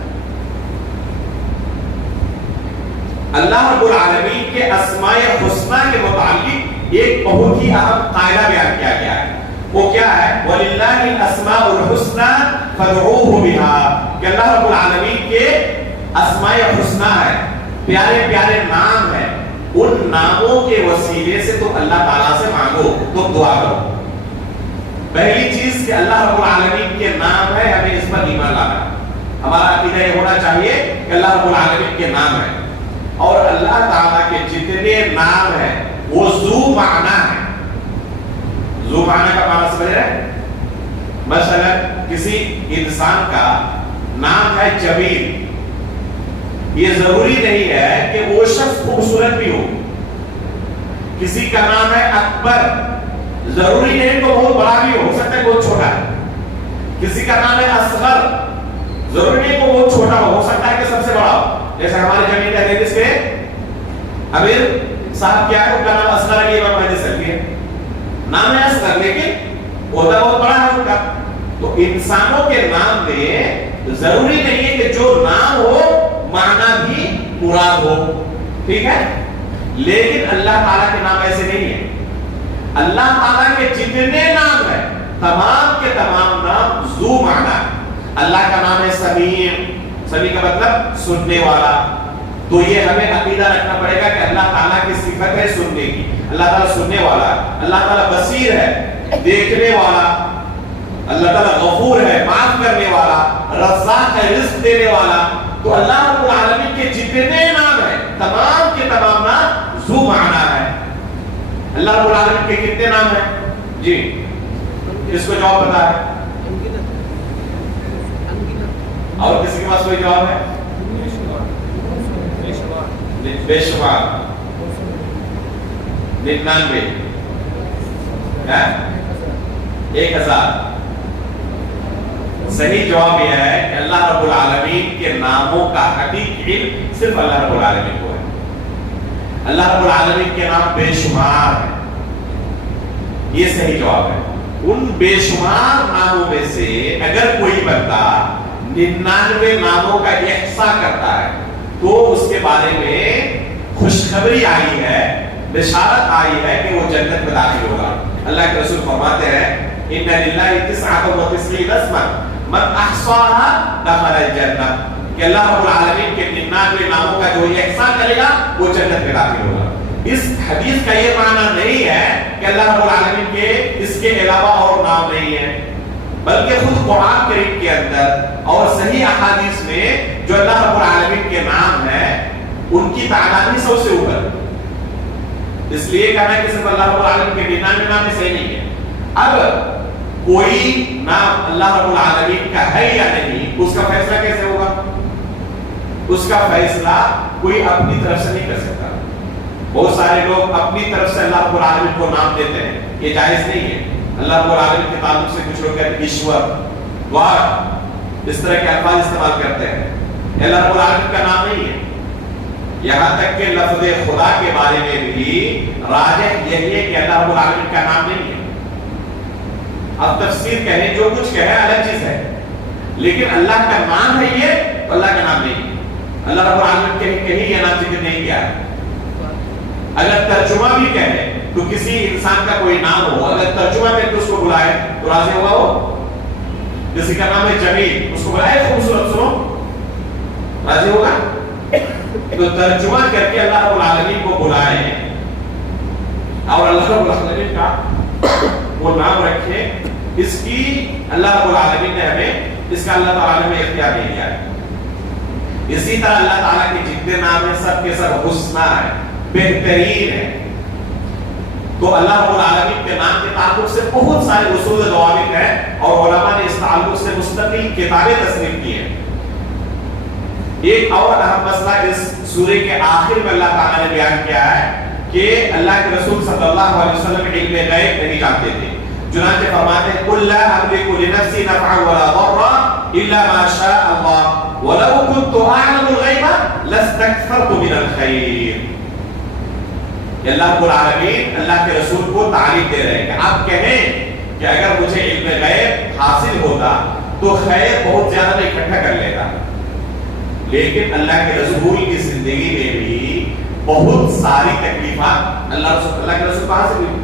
اللہ رب العالمین کے اسماء حسنہ کے متعلق ایک بہت ہی اہم قاعدہ بیان کیا گیا ہے. وہ کیا ہے؟ وَلِلَّهِ الْأَسْمَاءُ الْحُسْنَى فَادْعُوهُ بِهَا، کہ اللہ رب العالمین کے اسماء حسنہ ہے، پیارے پیارے نام ہیں. ان ناموں کے وسیلے سے تم اللہ تعالیٰ سے مانگو، تم دعا کرو. پہلی چیز کہ اللہ رب العالمین کے نام ہے، ہمیں اس پر ایمان لانا. ہمارا عقیدہ یہ ہونا چاہیے کہ اللہ رب العالمین کے نام ہے اور اللہ تعالیٰ کے جتنے نام ہیں وہ ذو معنی ہے. ذو معنی کا معنی سمجھ رہے ہیں؟ مثلا کسی انسان کا نام ہے جمیل، یہ ضروری نہیں ہے کہ وہ شخص خوبصورت بھی ہو. کسی کا نام ہے اکبر، ضروری نہیں کہ وہ بہت بڑا بھی ہو سکتا ہے بہت چھوٹا ہے. کسی کا نام ہے اصغر، ضروری نہیں کہ وہ بہت چھوٹا ہو سکتا ہے کہ سب سے بڑا ہو. جیسے ہمارے جمیل حدیث کے امیر صاحب کیا ہے، ان کا نام اصغر علی امام حدیث ہے، نام ہے اصغر لیکن ہوتا بہت بڑا ہے ان کا. تو انسانوں کے نام میں ضروری نہیں ہے کہ جو نام ہو معنی بھی مراد ہو، ٹھیک ہے؟ لیکن اللہ تعالیٰ کے نام ایسے نہیں ہے. اللہ تعالیٰ کے جتنے نام ہیں تمام کے تمام نام ذو معنی ہے. اللہ کا نام ہے سمیع، سمیع کا مطلب سننے والا. تو یہ ہمیں عقیدہ رکھنا پڑے گا کہ اللہ تعالیٰ کی صفت ہے سننے کی. اللہ تعالیٰ سننے والا ہے. اللہ تعالیٰ بصیر ہے، دیکھنے والا. اللہ تعالیٰ غفور ہے، معاف کرنے والا. رزاق ہے، رزق دینے والا. تو اللہ رب العالمین کے جتنے نام ہیں تمام کے تمام نام ذو معنی ہے. اللہ رب العالمین کے کتنے نام ہیں؟ جی اس کو جواب پتا ہے؟ اور کسی کے پاس کوئی جواب ہے؟ بے شمار 99 1000. صحیح جواب یہ ہے کہ اللہ رب العالمین کے ناموں کا حقیقی علم صرف اللہ رب العالمین کو ہے. اللہ رب العالمین کے نام بے شمار ہیں، یہ صحیح جواب ہے. ان بے شمار ناموں میں سے اگر کوئی بندہ 99 ناموں کا احصاء کرتا ہے تو اس کے بارے میں خوشخبری آئی ہے، بشارت آئی ہے کہ وہ جنت میں داخل ہوگا. اللہ کے رسول فرماتے ہیں ان للہ 99 اسما من احصاها دخل الجنہ، کہ اللہ رب العالمین کے 99 ناموں کا جو احصاء کرے گا وہ جنت میں داخل ہوگا. اس حدیث کا یہ معنی نہیں ہے کہ اللہ رب العالمین کے اس کے علاوہ اور نام نہیں ہے، بلکہ خود قرآن کریم کے اندر اور صحیح احادیث میں جو اللہ رب العالمین کے نام ہیں ان کی تعداد ہی 100 سے اوپر. اس لیے کہنا ہے کہ صرف اللہ رب العالمین کے 99 نام میں صحیح نہیں ہے. اب کوئی نام اللہ رب العالمین کا ہے یا نہیں، اس کا فیصلہ کیسے ہوگا؟ اس کا فیصلہ کوئی اپنی طرف سے نہیں کر سکتا. بہت سارے لوگ اپنی طرف سے اللہ رب العالمین کو نام دیتے ہیں، یہ جائز نہیں ہے. اللہ رب العالمین کے تعلق سے کچھ لوگ کہتے ہیں ایشور، گاڈ، اس طرح کے الفاظ استعمال کرتے ہیں. اللہ رب العالمین کا نام نہیں ہے. یہاں تک کہ لفظ خدا کے بارے میں بھی راجح یہی ہے کہ اللہ رب العالمین کا نام نہیں ہے. اب تفسیر کہیں جو کچھ کہیں الگ چیز ہے، لیکن اللہ کا نام ہے یہ تو اللہ کا نام نہیں ہے. اللہ رب العالمین کہیں یہ نام ذکر نہیں کیا ہے. اگر ترجمہ بھی کہے تو کسی انسان کا کوئی نام ہو، اگر ترجمہ کر کے اس کو بلائے تو راضی ہوگا وہ؟ کسی کا نام ہے جمیل، اس کو بلائے خوبصورت، سنو، راضی ہوگا؟ تو ترجمہ کر کے اللہ رب العالمین کو بلائے اور اللہ رب العالمین کا وہ نام رکھے. اس کی اللہ رب العالمین نے ہمیں، اس کا اللہ تعالیٰ نے ہمیں اختیار نہیں دیا ہے. اسی طرح اللہ تعالیٰ کے جتنے نام ہیں سب کے سب حسنہ ہے، بہترین ہے. تو اللہ رب العالمین کے نام کے تعلق سے بہت سارے اصول و ضوابط ہیں اور علماء نے اس تعلق سے مستقل کتابیں تصنیف کی ہیں. ایک اور اہم مسئلہ اس سورے کے آخر میں اللہ تعالیٰ نے بیان کیا ہے کہ اللہ کے رسول صلی اللہ علیہ وسلم علم غیب نہیں جانتے تھے. چنانچہ فرماتے ہیں قُلْ لَا أَمْلِكُ لِنَفْسِي نَفْعًا وَلَا ضَرًّا إِلَّا مَا شَاءَ اللَّهُ وَلَوْ كُنْتُ أَعْلَمُ الْغَيْبَ لَاسْتَكْثَرْتُ مِنَ الْخَيْرِ. اللہ رب العالمین اللہ کے رسول کو تعلیم دے رہے ہیں کہ آپ کہیں کہ اگر مجھے علم غیب حاصل ہوتا تو خیر بہت زیادہ میں اکٹھا کر لیتا. لیکن اللہ کے رسول کی زندگی میں بھی بہت ساری تکلیفات اللہ کے رسول کہاں سے ہوئی.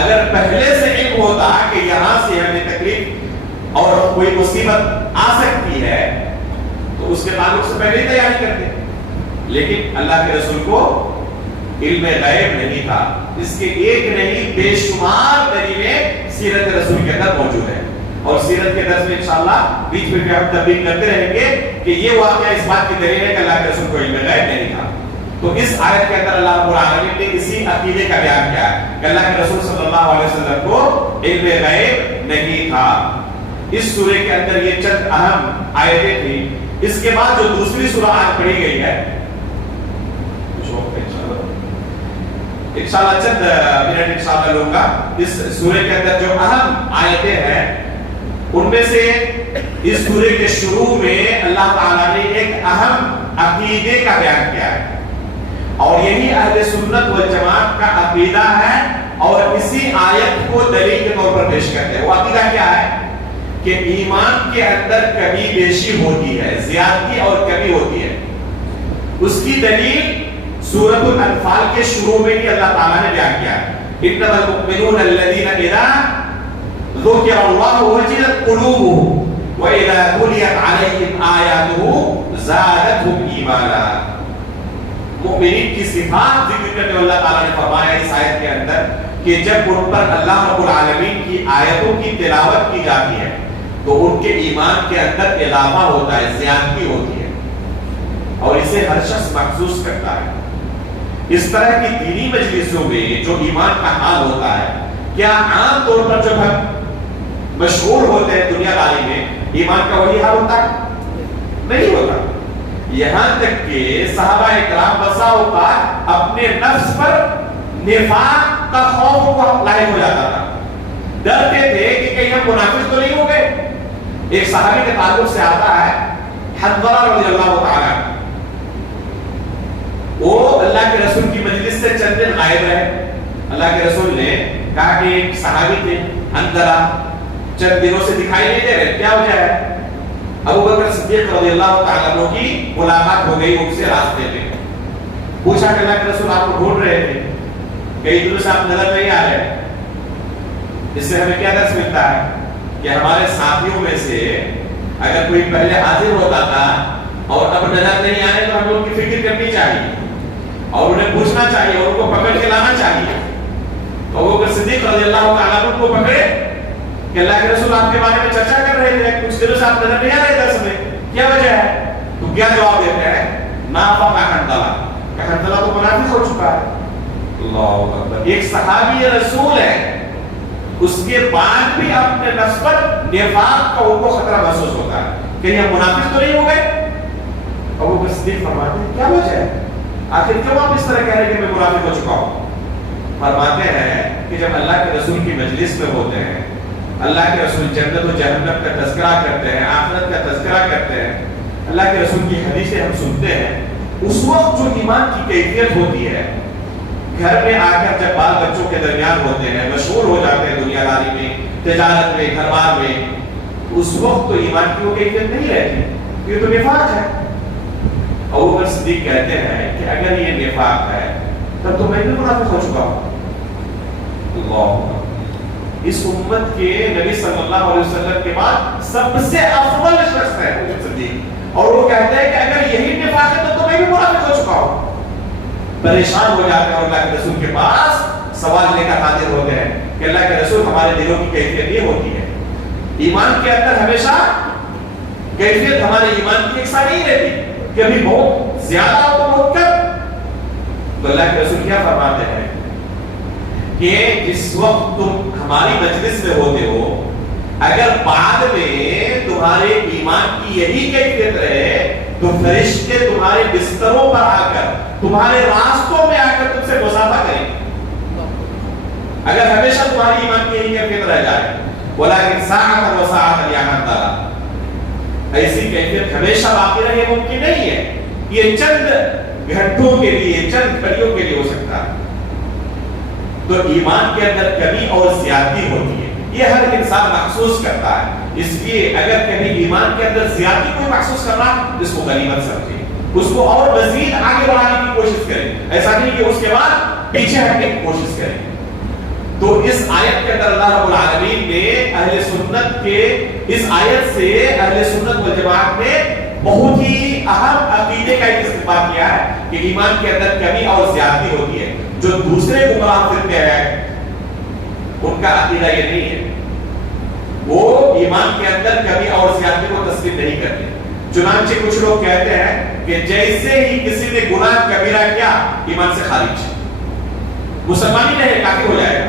اگر پہلے سے علم ہوتا کہ یہاں سے ہمیں تکلیف اور کوئی مصیبت آ سکتی ہے تو اس کے تعلق سے پہلے تیاری کرتے. لیکن اللہ کے رسول کو علم غیب نہیں تھا. اس کے ایک نہیں بے شمار دلیلیں سیرت رسول کے اندر موجود ہیں اور سیرت کے درس میں انشاءاللہ بیچ میں بھی ہم تبیین کرتے رہیں گے کہ یہ واقعہ اس بات کی دلیل ہے کہ اللہ کے رسول کو علم غیب نہیں تھا. تو اس آیت کے اندر اللہ رب العالمین نے اسی عقیدے کا بیان کیا ہے کہ اللہ کے رسول صلی اللہ علیہ وسلم کو علم غیب نہیں تھا. اس سورے کے اندر یہ چند اہم آیتیں تھیں. اس کے بعد جو دوسری سورہ آج پڑھی گئی ہے انشاءاللہ چند منٹ انشاءاللہ لوں گا. اس سورے کے اندر جو اہم آیتیں ہیں ان میں سے اس سورے کے شروع میں اللہ تعالیٰ نے ایک اہم عقیدے کا بیان کیا ہے اور یہی اہل سنت والجماعت کا عقیدہ ہے اور اسی آیت کو دلیل کے طور پر پیش کرتے ہیں. وہ عقیدہ کیا ہے کہ ایمان کے اندر کمی بیشی ہوتی ہے، زیادتی اور کمی ہوتی ہے. اس کی دلیل سورۃ الانفال کے شروع میں ہی اللہ تعالیٰ نے بیان کیا ہے. انما المؤمنون الذين اذا ذكر الله وجلت قلوبهم واذا تليت عليهم آياته زادتهم ایمانا. مؤمنین کی صفات ذکر کرتے ہوئے اللہ تعالیٰ نے فرمایا اس آیت کے اندر کہ جب ان پر اللہ رب العالمین کی آیتوں کی تلاوت کی جاتی ہے تو ان کے ایمان کے اندر اضافہ ہوتا ہے، زیادتی ہوتی ہے، اور اسے ہر شخص محسوس کرتا ہے. اس طرح کی دینی مجلسوں میں جو ایمان کا حال ہوتا ہے، کیا عام طور پر جب ہم مشغول ہوتے ہیں دنیا داری میں ایمان کا وہی حال ہوتا ہے؟ نہیں ہوتا. یہاں تک کہ صحابہ اکرام بسا اوقات اپنے نفس پر نفاق کا خوف کو لاحق ہو جاتا تھا، ڈرتے تھے کہ کہیں ہم منافق تو نہیں ہو گئے. ایک صحابی کے تعلق سے آتا ہے حنظلہ رضی اللہ تعالیٰ، وہ اللہ کے رسول کی مجلس سے چند دن غائب رہے. اللہ کے رسول نے کہا کہ ایک صحابی تھے حنظلہ چند دنوں سے دکھائی نہیں دے رہے، کیا وجہ ہے؟ ابو بکر صدیق رضی اللہ تعالیٰ عنہ کی ملاقات ہو گئی ان سے راستے میں. پوچھا کہ اللہ کے رسول آپ کو ڈھونڈ رہے تھے، کئی دنوں سے آپ نظر نہیں آ رہے. اس سے ہمیں کیا درس ملتا ہے کہ ہمارے ساتھیوں میں سے اگر کوئی پہلے حاضر ہوتا تھا اور اب نظر نہیں آنے تو ہمیں ان کی فکر کرنی چاہیے اور انہیں پوچھنا چاہیے اور ان کو پکڑ کے لانا چاہیے. تو ابو بکر صدیق رضی اللہ تعالیٰ عنہ کو پکڑے کہ اللہ کے رسول آپ کے بارے میں چرچا کر رہے تھے، کچھ دنوں سے آپ نظر نہیں آ رہے درس میں، کیا وجہ ہے؟ تو کیا جواب دیتے ہیں؟ نافق حنظلہ، کہ حنظلہ تو منافق ہو چکا ہے. اللہ اکبر. ایک صحابی رسول ہے، اس کے بعد بھی اپنے نفس پر نفاق کا ان کو خطرہ محسوس ہوتا ہے کہ ہم منافق تو نہیں ہو گئے. ابو بکر صدیق فرماتے ہیں کیا وجہ ہے؟ آخر کیوں آپ اس طرح کہہ رہے ہیں کہ میں منافق ہو چکا ہوں؟ فرماتے ہیں کہ جب اللہ کے رسول کی مجلس میں ہوتے ہیں، اللہ کے رسول جنت و جہنم کا تذکرہ کرتے ہیں، آخرت کا تذکرہ کرتے ہیں، اللہ کے رسول کی حدیثیں ہم سنتے ہیں، اس وقت جو ایمان کی کیفیت ہوتی ہے، گھر میں آ کر جب بال بچوں کے درمیان ہوتے ہیں، مشغول ہو جاتے ہیں دنیا داری میں، تجارت میں، گھر بار میں، اس وقت تو ایمان کی وہ کیفیت نہیں رہتی، یہ تو نفاق ہے. ابو بکر صدیق کہتے ہیں کہ اگر یہ نفاق ہے تب تو میں بھی منافق ہو چکا ہوں. اللہ، اس امت کے نبی صلی اللہ علیہ وسلم کے بعد سب سے افضل شخص ہے ابو بکر صدیق، اور وہ کہتے ہیں کہ اگر یہی نفاق ہے تو میں بھی منافق ہو چکا ہوں. پریشان ہو جاتے ہیں اور اللہ کے رسول کے پاس سوال لے کر حاضر ہوتے ہیں کہ اللہ کے رسول ہمارے دلوں کی کیفیت یہ ہوتی ہے. ایمان کے اندر ہمیشہ کیفیت ہمارے ایمان کی یکساں نہیں رہتی، کبھی بہت زیادہ تو بہت کم. تو اللہ کے رسول کیا فرماتے ہیں کہ جس وقت تم ہماری مجلس میں ہوتے ہو، اگر بعد میں تمہارے ایمان کی یہی کیفیت رہے تو فرشتے تمہارے بستروں پر آ کر، تمہارے راستوں میں آ کر تم سے مصافحہ کریں. اگر ہمیشہ تمہاری ایمان کی یہی کیفیت رہ جائے، ولیکن ساعۃ وساعۃ یا حنظلہ، ایسی کیفیت ہمیشہ باقی رہے ممکن نہیں ہے. یہ چند گھنٹوں کے لیے، چند گھڑیوں کے لیے ہو سکتا ہے. تو ایمان کے اندر کمی اور زیادتی ہوتی ہے، یہ ہر انسان محسوس کرتا ہے. اس لیے اگر کہیں ایمان کے اندر زیادتی کوئی محسوس کرنا، اس کو غنیمت سمجھیں، اس کو اور مزید آگے بڑھانے کی کوشش کریں. ایسا نہیں کہ اس کے بعد پیچھے ہٹنے کی کوشش کریں. تو اس آیت کے اندر اللہ رب العالمین نے اہل سنت کے اس آیت سے اہل سنت والجماعت نے بہت ہی اہم عقیدے کا استنباط کیا ہے کہ ایمان کے اندر کمی اور زیادتی ہوتی ہے. جو دوسرے گمراہ فرقے ہیں ان کا عقیدہ یہ نہیں ہے، وہ ایمان کے اندر کمی اور زیادتی کو تسلیم نہیں کرتے. چنانچہ کچھ لوگ کہتے ہیں کہ جیسے ہی کسی نے گناہ کبیرہ کیا ایمان سے خارج، مسلمان ہی نہیں، کافر ہو جائے گا.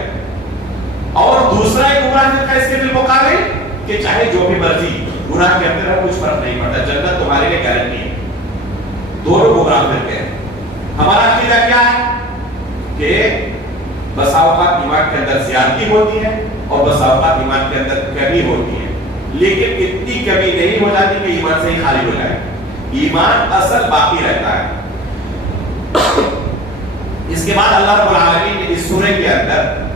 اور دوسرا ایک گمراہ فرقہ اس کے بالمقابل کہ چاہے جو بھی مرضی گناہ کے اندر ہے کچھ فرق نہیں پڑتا، جنت تمہارے لیے گارنٹی ہے. دونوں گمراہ فرقے ہیں. ہمارا عقیدہ کیا ہے کہ بسا اوقات ایمان کے اندر زیادتی ہوتی ہے اور بسا اوقات ایمان کے اندر کمی ہوتی ہے، لیکن اتنی کمی نہیں ہو جاتی کہ ایمان سے ہی خالی ہو جائے. ایمان اصل باقی رہتا ہے. اس کے بعد اللہ رب العالمین نے اس سورہ کے اندر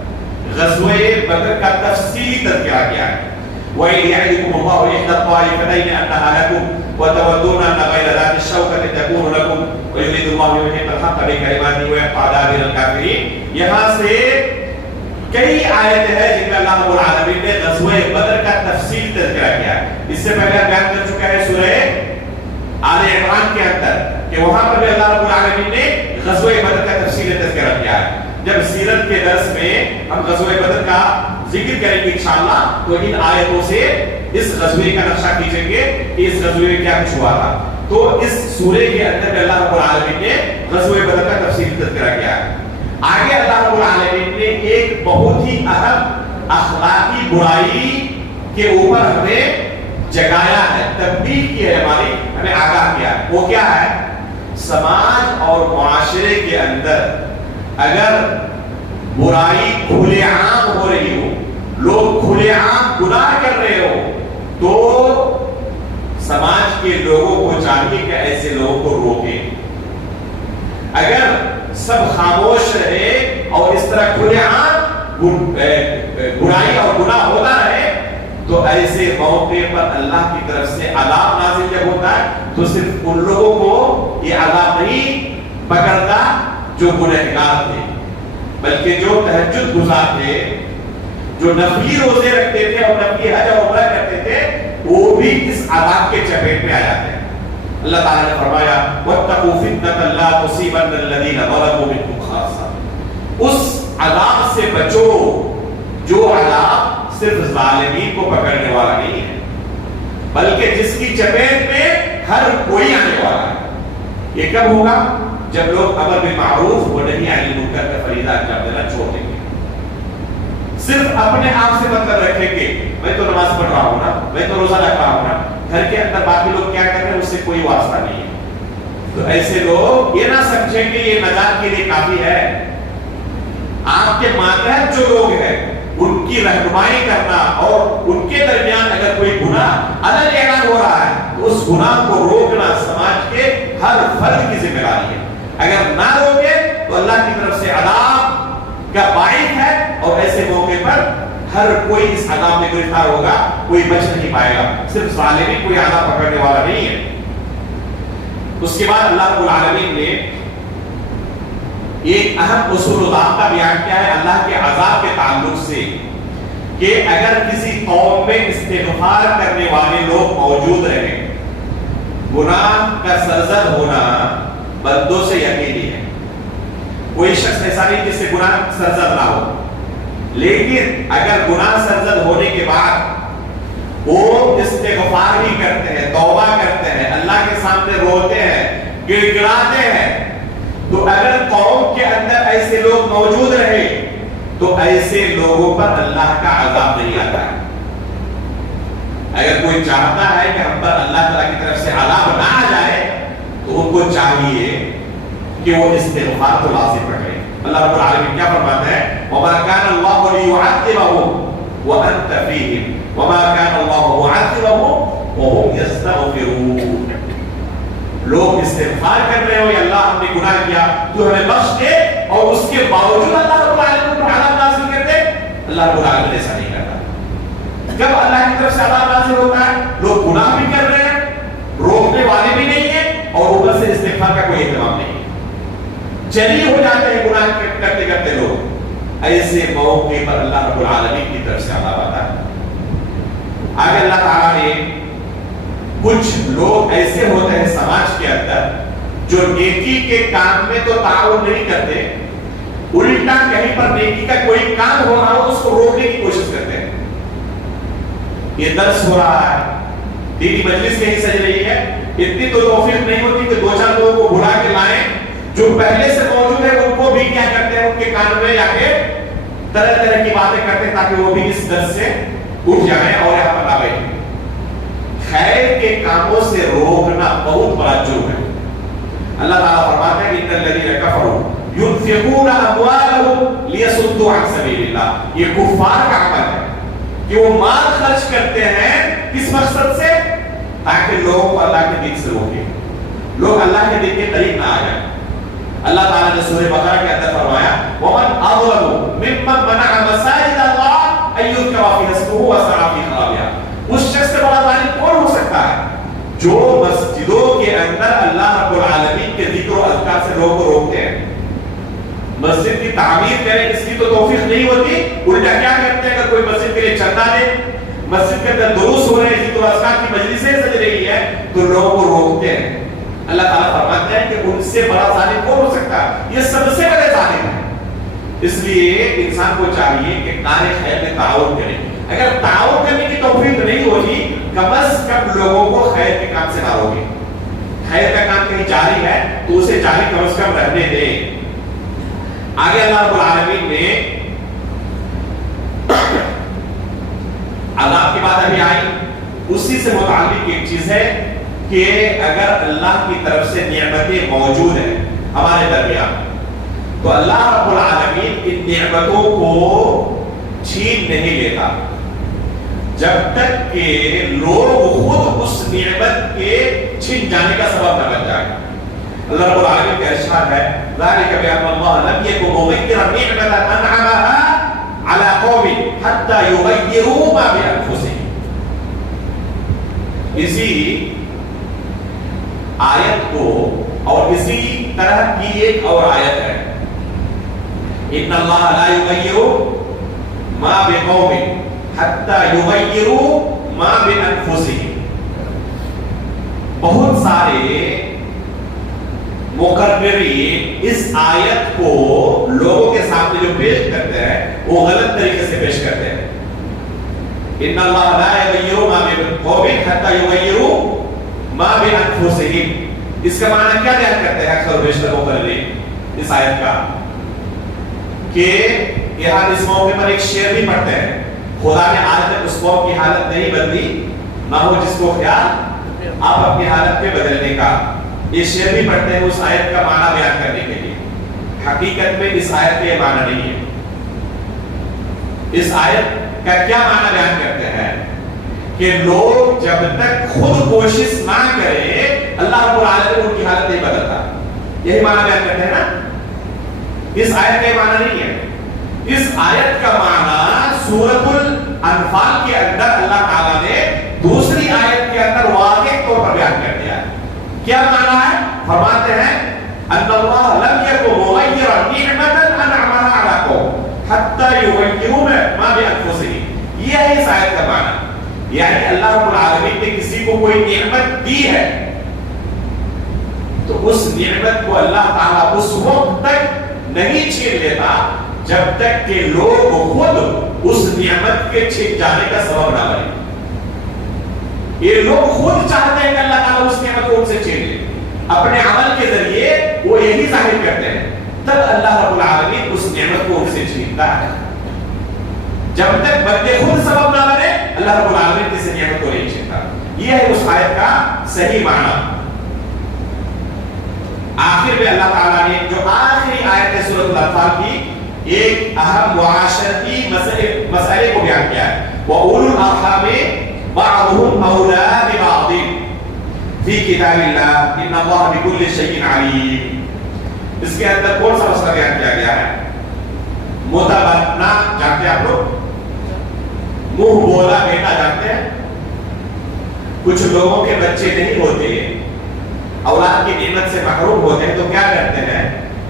غزوہ بدر کا تفصیلی تذکرہ کیا ہے. وَإِنْ يَعِدُكُمُ اللَّهُ إِحْدَى الطَّائِفَتَيْنِ أَنَّهَا لَكُمْ وَتَوَدُّونَ أَنَّ غَيْرَ ذَاتِ الشَّوْكَةِ تَكُونُ لَكُمْ وَيُرِيدُ اللَّهُ لِيُحِقَّ الْحَقَّ بِكَلِمَاتِهِ وَيَقْطَعَ دَابِرَ الْكَافِرِينَ. یہاں سے کئی آیتیں ہیں جن میں اللہ رب العالمین نے غزوہ بدر کا تفصیل تذکرہ کیا ہے. اس سے پہلے بیان کر چکا ہے سورہ آل عمران کے اندر کہ وہاں پر بھی اللہ رب العالمین نے غزوہ بدر کا تفصیل تذکرہ کیا ہے. جب سیرت کے درس میں ہم غزوہ بدر کا ذکر کریں گے انشاءاللہ تو ان آیتوں سے اس غزوے کا نقشہ کھینچیں گے کہ اس غزوے میں کیا کچھ ہوا تھا. تو اس سورے کے اندر میں اللہ رب العالمین نے غزوہ بدر کا تفصیل تذکرہ کیا ہے. آگے اللہ رب العالمین نے ایک بہت ہی اہم اخلاقی برائی کے اوپر ہمیں جگایا ہے، تنبیہ کی ہے، ہمیں آگاہ کیا ہے. وہ کیا ہے؟ سماج اور معاشرے کے اندر اگر برائی کھلے عام ہو رہی ہو، لوگ کھلے عام گناہ کر رہے ہو، تو سماج کے لوگوں کو چاہیے کہ ایسے لوگوں کو روکیں. اگر سب خاموش رہے اور اس طرح کھلے عام برائی اور گناہ ہوتا رہے تو ایسے موقع پر اللہ کی طرف سے عذاب نازل جب ہوتا ہے تو صرف ان لوگوں کو یہ عذاب نہیں پکڑتا جو گنہگار تھے، بلکہ جو تہجد گزار تھے، جو نفلی روزے رکھتے تھے اور نفلی حج اور عمرہ کرتے تھے، وہ بھی اس عذاب کے چپیٹ میں آ جاتے ہیں. اللہ تعالیٰ نے فرمایا وَاتَّقُوا فِتْنَةً لَا تُصِيبَنَّ الَّذِينَ ظَلَمُوا مِنْكُمْ خَاصَّةً. اس عذاب سے بچو جو عذاب صرف ظالمین کو پکڑنے والا نہیں ہے، بلکہ جس کی چپیٹ میں ہر کوئی آنے والا ہے. یہ کب ہوگا؟ جب لوگ امر بالمعروف و نہی عن المنکر کا فریضہ انجام دینا چھوڑ دیں گے، صرف اپنے آپ سے مطلب رکھیں گے. میں تو نماز پڑھ رہا ہوں نا، میں تو روزہ رکھ رہا ہوں نا، گھر کے اندر باقی لوگ کیا کر رہے ہیں اس سے کوئی واسطہ نہیں ہے. تو ایسے لوگ یہ نہ سمجھیں کہ یہ نجات کے لیے کافی ہے. آپ کے ماتحت جو لوگ ہیں ان کی رہنمائی کرنا اور ان کے درمیان اگر کوئی گناہ علن اعلان ہو رہا ہے تو اس گناہ کو روکنا سماج کے ہر فرد کی ذمہ داری ہے. اگر نہ روکے تو اللہ کی طرف سے عذاب کا باعث ہے اور ایسے موقع پر ہر کوئی اس عذاب میں گرفتار ہوگا، کوئی بچ نہیں پائے گا. صرف ظالمین کوئی عذاب پکڑنے والا نہیں ہے. اس کے بعد اللہ رب العالمین نے ایک اہم اصول و ضابطہ بیان کیا ہے اللہ کے عذاب کے تعلق سے کہ اگر کسی قوم میں استغفار کرنے والے لوگ موجود رہیں، گناہ کا سرزد ہونا بندوں سے یقینی ہے. کوئی شخص ایسا نہیں جس سے گناہ سرزد نہ ہو، لیکن اگر گناہ سرزد ہونے کے بعد وہ استغفار بھی کرتے ہیں، توبہ کرتے ہیں، اللہ کے سامنے روتے ہیں، گڑ گڑاتے ہیں، تو اگر قوم کے اندر ایسے لوگ موجود رہے تو ایسے لوگوں پر اللہ کا عذاب نہیں آتا ہے. اگر کوئی چاہتا ہے کہ ہم پر اللہ تعالیٰ کی طرف سے عذاب نہ آ جائے تو ان کو چاہیے کہ وہ استغفار کو لازم رکھیں. اللہ رب العالمین کیا فرماتا ہے؟ وَمَا كَانَ اللَّهُ لِيُعَذِّبَهُمْ وَأَنْتَ فِيهِمْ وَمَا كَانَ اللَّهُ مُعَذِّبَهُمْ وَهُمْ يَسْتَغْفِرُونَ. لوگ استغفار کر رہے ہو یا اللہ ہم نے گناہ کیا تو ہمیں بخش دے، اور اس کے باوجود اللہ رب العالمین پر عذاب نازل کرتے، اللہ رب العالمین ایسا نہیں کرتا. جب اللہ کی طرف سے عذاب نازل ہوتا ہے لوگ گناہ بھی کر رہے ہیں، روکنے والے بھی نہیں ہیں، اور اوپر سے استغفار کا کوئی اہتمام نہیں ہے، جلی ہو جاتے ہیں گناہ کرتے کرتے لوگ. ایسے موقع پر اللہ رب العالمین کی طرف سے عذاب آتا ہے. آگے اللہ تعالیٰ نے کچھ لوگ ایسے ہوتے ہیں سماج کے اندر جو نیکی کے کام میں تو تعاون نہیں کرتے، الٹا کہیں پر نیکی کا کوئی کام ہو رہا ہو اس کو روکنے کی کوشش کرتے ہیں. یہ درس ہو رہا ہے، دینی مجلس کہیں سج رہی ہے، اتنی تو توفیق نہیں ہوتی کہ دو چار لوگوں کو بلا کے لائیں جو پہلے سے موجود ہے، ان کو بھی کیا کرتے ہیں ان کے کان میں جا کے طرح طرح کی باتیں کرتے ہیں تاکہ وہ بھی اس درس سے اٹھ جائیں اور یہاں پر آ بیٹھیں. خیر کے کاموں سے روکنا بہت بڑا جرم ہے. اللہ تعالیٰ فرماتا ہے ان الذین کفروا ينفقون اموالهم ليصدوا عن سبيل الله. یہ کفار کا عمل ہے کہ وہ مال خرچ کرتے ہیں کس مقصد سے؟ تاکہ لوگ اللہ کے دین سے روکیں، لوگ اللہ کے دین کے قریب نہ آ جائیں. اللہ تعالیٰ نے سورہ بقرہ کے اندر فرمایا وَمَنْ أَظْلَمُ مِمَّنْ مَنَعَ مَسَاجِدَ اللَّهِ أَن يُذْكَرَ فِيهَا اسْمُهُ وَسَعَىٰ فِي خَرَابِهَا. اعتبار سے لوگوں کو روکتے ہیں. مسجد کی تعمیر کریں اس کی تو توفیق نہیں ہوتی, الٹا کیا کرتے ہیں, اگر کوئی مسجد کے لیے چندہ دے, مسجد کے اندر دروس ہو رہے ہیں, ذکر و اذکار کی مجلسیں سج رہی ہے, تو لوگوں کو روکتے ہیں. اللہ تعالیٰ فرماتے ہیں کہ ان سے بڑا ظالم کون ہو سکتا ہے, یہ سب سے بڑے ظالم ہیں. اس لیے انسان کو چاہیے کہ کار خیر میں تعاون کرے. اگر تعاون کرنے کی توفیق نہیں ہوگی, کم از کم لوگوں کو خیر کے کام سے نہ روکے. خیر کا کام کہیں جاری ہے تو اسے جاری کم از کم رہنے دیں. آگے اللہ رب العالمین نے عذاب کی بات ابھی آئی, اسی سے متعلق ایک چیز ہے کہ اگر اللہ کی طرف سے نعمتیں موجود ہیں ہمارے درمیان, تو اللہ رب العالمین ان نعمتوں کو چھین نہیں لیتا جب تک کہ لوگ خود اس نعمت کے چھین جانے کا سبب نہ بن جائے. اللہ رب العالمین کا ارشاد ہے, ذالک بأن اللہ لم یکن مغیرا نعمة انعمها على قوم حتى یغیروا ما بانفسهم. اسی آیت کو اور اسی طرح کی ایک اور آیت ہے, ان اللہ لا یغیر ما بقوم حتی یغیروا ما بانفسهم. بہت سارے مقررین اس آیت کو لوگوں کے سامنے جو پیش کرتے ہیں وہ غلط طریقے سے پیش کرتے ہیں. ان اللہ لا یغیر ما بقوم حتی یغیروا ما بانفسهم. اس کا معنی کیا بیان کرتے ہیں اکثر بیشتر مقررین اس آیت کا, کہ یہاں اس موقع پر ایک شعر بھی پڑھتے ہیں, خدا نے آج تک اس قوم کی حالت نہیں بدلی, نہ ہو جس کو خیال آپ اپنی حالت پہ بدلنے کا. یہ شعر بھی پڑھتے ہیں اس آیت کا معنی بیان کرنے کے لیے. حقیقت میں اس آیت کا یہ معنی نہیں ہے. اس آیت کا کیا معنی بیان کرتے ہیں کہ لوگ جب تک خود کوشش نہ کریں اللہ رب العالمین ان کی حالت نہیں بدلتا. یہی معنی بیان کرتے ہیں نا. اس آیت کا یہ معنی نہیں ہے. اس آیت کا معنی سورۃ الانفال کے اندر اللہ تعالیٰ نے دوسری آیت کے اندر واضح طور پر بیان کر دیا ہے. کیا معنی ہے؟ فرماتے ہیں ان اللہ لم یکن مغیرا نعمة انعمها علی قوم حتی یغیروا ما بانفسهم. یہ ہے اس آیت کا معنی. یعنی اللہ رب العالمین نے کسی کو کوئی نعمت دی ہے تو اس نعمت کو اللہ تعالیٰ اس وقت تک نہیں چھین لیتا جب تک کہ لوگ خود اس نعمت کے چھن جانے کا سبب نہ بنے. یہ لوگ خود چاہتے ہیں کہ اللہ تعالیٰ اس نعمت کو ان سے چھین لے, اپنے عمل کے ذریعے وہ یہی ظاہر کرتے ہیں, تب اللہ رب العالمین اس نعمت کو ان سے چھینتا ہے. جب تک بندے خود سبب نہ بنے اللہ رب العالمین کسی نعمت کو نہیں چھینتا. یہ ہے اس آیت کا صحیح معنی. آخر میں اللہ تعالیٰ نے جو آخری آیت ہے سورۃ الانفال کی ایک اہم معاشرتی مسئلے کو بیان کیا ہے, وَأُولُو الْأَرْحَامِ بعضهم اولى ببعض في كتاب الله ان الله بكل شيء عليم. اس کے اندر کون سا مسئلہ بیان کیا گیا ہے؟ متبنہ جانتے ہیں آپ لوگ؟ منہ بولا بیٹا جانتے ہیں؟ کچھ لوگوں کے بچے نہیں ہوتے, اولاد کی نعمت سے محروم ہوتے ہیں, تو کیا کرتے ہیں,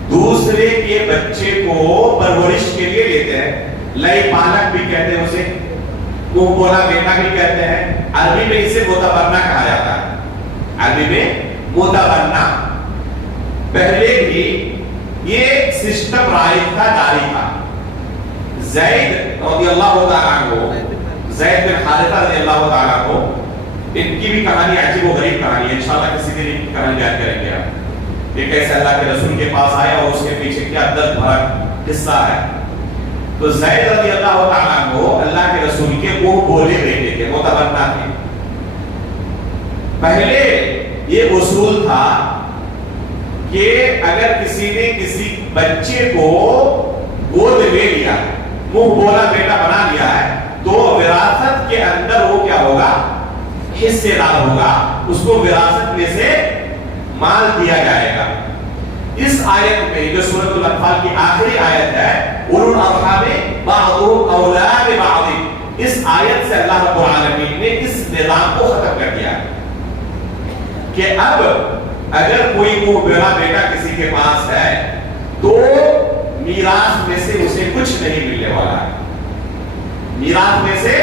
دوسرے کے بچے کو پرورش کے لیے لیتے ہیں. لئی پالک بھی کہتے ہیں اسے, منہ بولا بیٹا بھی کہتے ہیں. عربی میں اسے متبنہ کہا جاتا ہے. عربی میں متبنہ. پہلے بھی یہ سسٹم رائج تھا, جاری تھا. زید رضی اللہ تعالیٰ عنہ, زید بن حارثہ رضی اللہ تعالیٰ عنہ, ان کی بھی کہانی عجیب و غریب کہانی ہے. انشاءاللہ کسی دن کہانی بیان کریں گے آپ, یہ کیسے اللہ کے رسول کے پاس آیا اور اس کے پیچھے کیا درد بھرا قصہ ہے. تو زید رضی اللہ تعالیٰ عنہ اللہ کے رسول کے وہ بولے بیٹے تھے, متبنہ تھے. پہلے یہ اصول تھا کہ اگر کسی نے کسی بچے کو گود میں لیا, منہ بولا بیٹا بنا لیا ہے, تو وراثت کے اندر وہ کیا ہوگا, حصے دار ہوگا, اس کو وراثت میں سے مال دیا جائے گا. اس آیت میں جو سورۃ الانفال کی آخری آیت ہے, اولو الارحام بعضهم اولى ببعض, اس آیت سے اللہ رب العالمین نے اس نظام کو ختم کر دیا کہ اب اگر کوئی کو بڑا بیٹا کسی کے پاس ہے تو میراث میں سے اسے کچھ نہیں ملنے والا ہے، میراث میں سے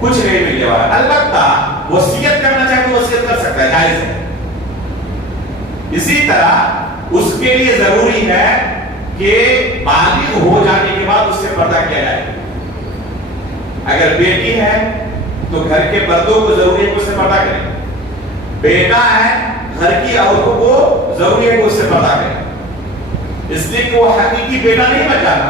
کچھ نہیں ملنے والا۔ البتہ وصیت کرنا چاہے تو وصیت کر سکتا ہے، جائز ہے۔ اسی طرح اس کے لیے ضروری ہے کہ بالغ ہو جانے کے بعد اس سے پردہ کیا جائے۔ اگر بیٹی ہے تو گھر کے مردوں کو ضروری ہے کہ اس سے پردہ کرے، بیٹا ہے گھر کی عورتوں کو ضروری ہے کہ اس سے پردہ کرے، اس لیے کہ وہ حقیقی بیٹا نہیں بن جاتا۔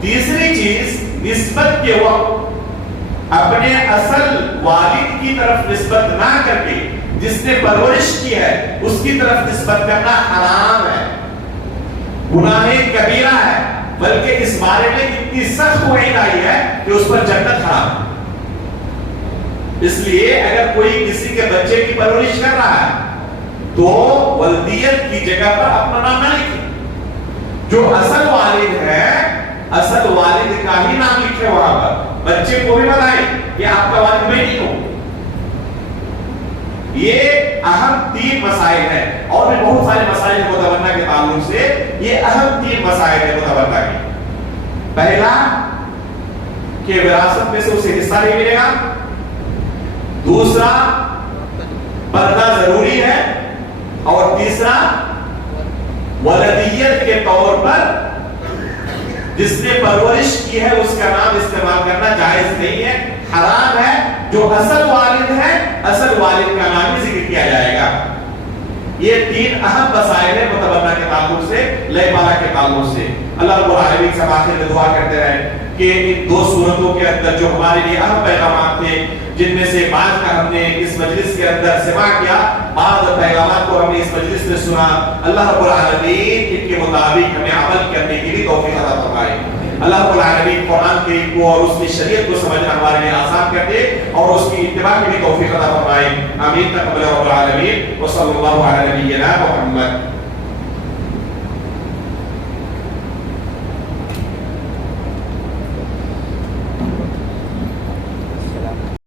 تیسری چیز، نسبت کے وقت اپنے اصل والد کی طرف نسبت نہ کر کے جس نے پرورش کی ہے اس کی طرف نسبت کرنا حرام ہے، گناہ کبیرہ ہے، بلکہ اس بارے میں اتنی سخت وعید آئی ہے کہ اس پر جنت حرام ہے۔ اس لیے اگر کوئی کسی کے بچے کی پرورش کر رہا ہے تو ولدیت کی جگہ پر اپنا نام نہ لکھے، جو اصل والد ہے اصل والد کا ہی نام لکھے وہاں پر، بچے کو بھی بتائیں کہ آپ کا والد میں نہیں ہوں۔ یہ اہم 3 مسائل ہیں، اور بھی بہت سارے مسائل ہیں متبنہ کے تعلق سے، یہ اہم 3 مسائل ہیں متبنہ کے۔ پہلا کہ وراثت میں سے اسے حصہ نہیں ملے گا، دوسرا پردہ ضروری ہے، اور تیسرا ولدیت کے طور پر جس نے پرورش کی ہے اس کا نام استعمال کرنا جائز نہیں ہے، حرام ہے۔ جو اصل والد ہے اصل والد کا نام ہی ذکر کیا جائے گا۔ یہ 3 اہم مسائل ہیں متبنہ کے تعلق سے، لے بالا کے تعلق سے۔ اللہ رب العالمین سے آخر میں دعا کرتے رہے کہ ان 2 سورتوں کے اندر جو ہمارے لیے اہم پیغامات تھے، جن میں سے 5 کا ہم نے اس مجلس کے اندر سماع کیا، بعض پیغامات کو ہم نے اس مجلس میں سنا، اللہ رب العالمین ان کے مطابق ہمیں عمل کرنے کی بھی توفیق عطا فرمائے۔ اللہ رب العالمین قرآن کریم کو اور اس کی شریعت کو سمجھنا ہمارے لیے آسان کر دے اور اس کی اتباع کی بھی توفیق عطا فرمائے۔ آمین تقبل رب العالمین، وصلی اللہ علی نبینا محمد۔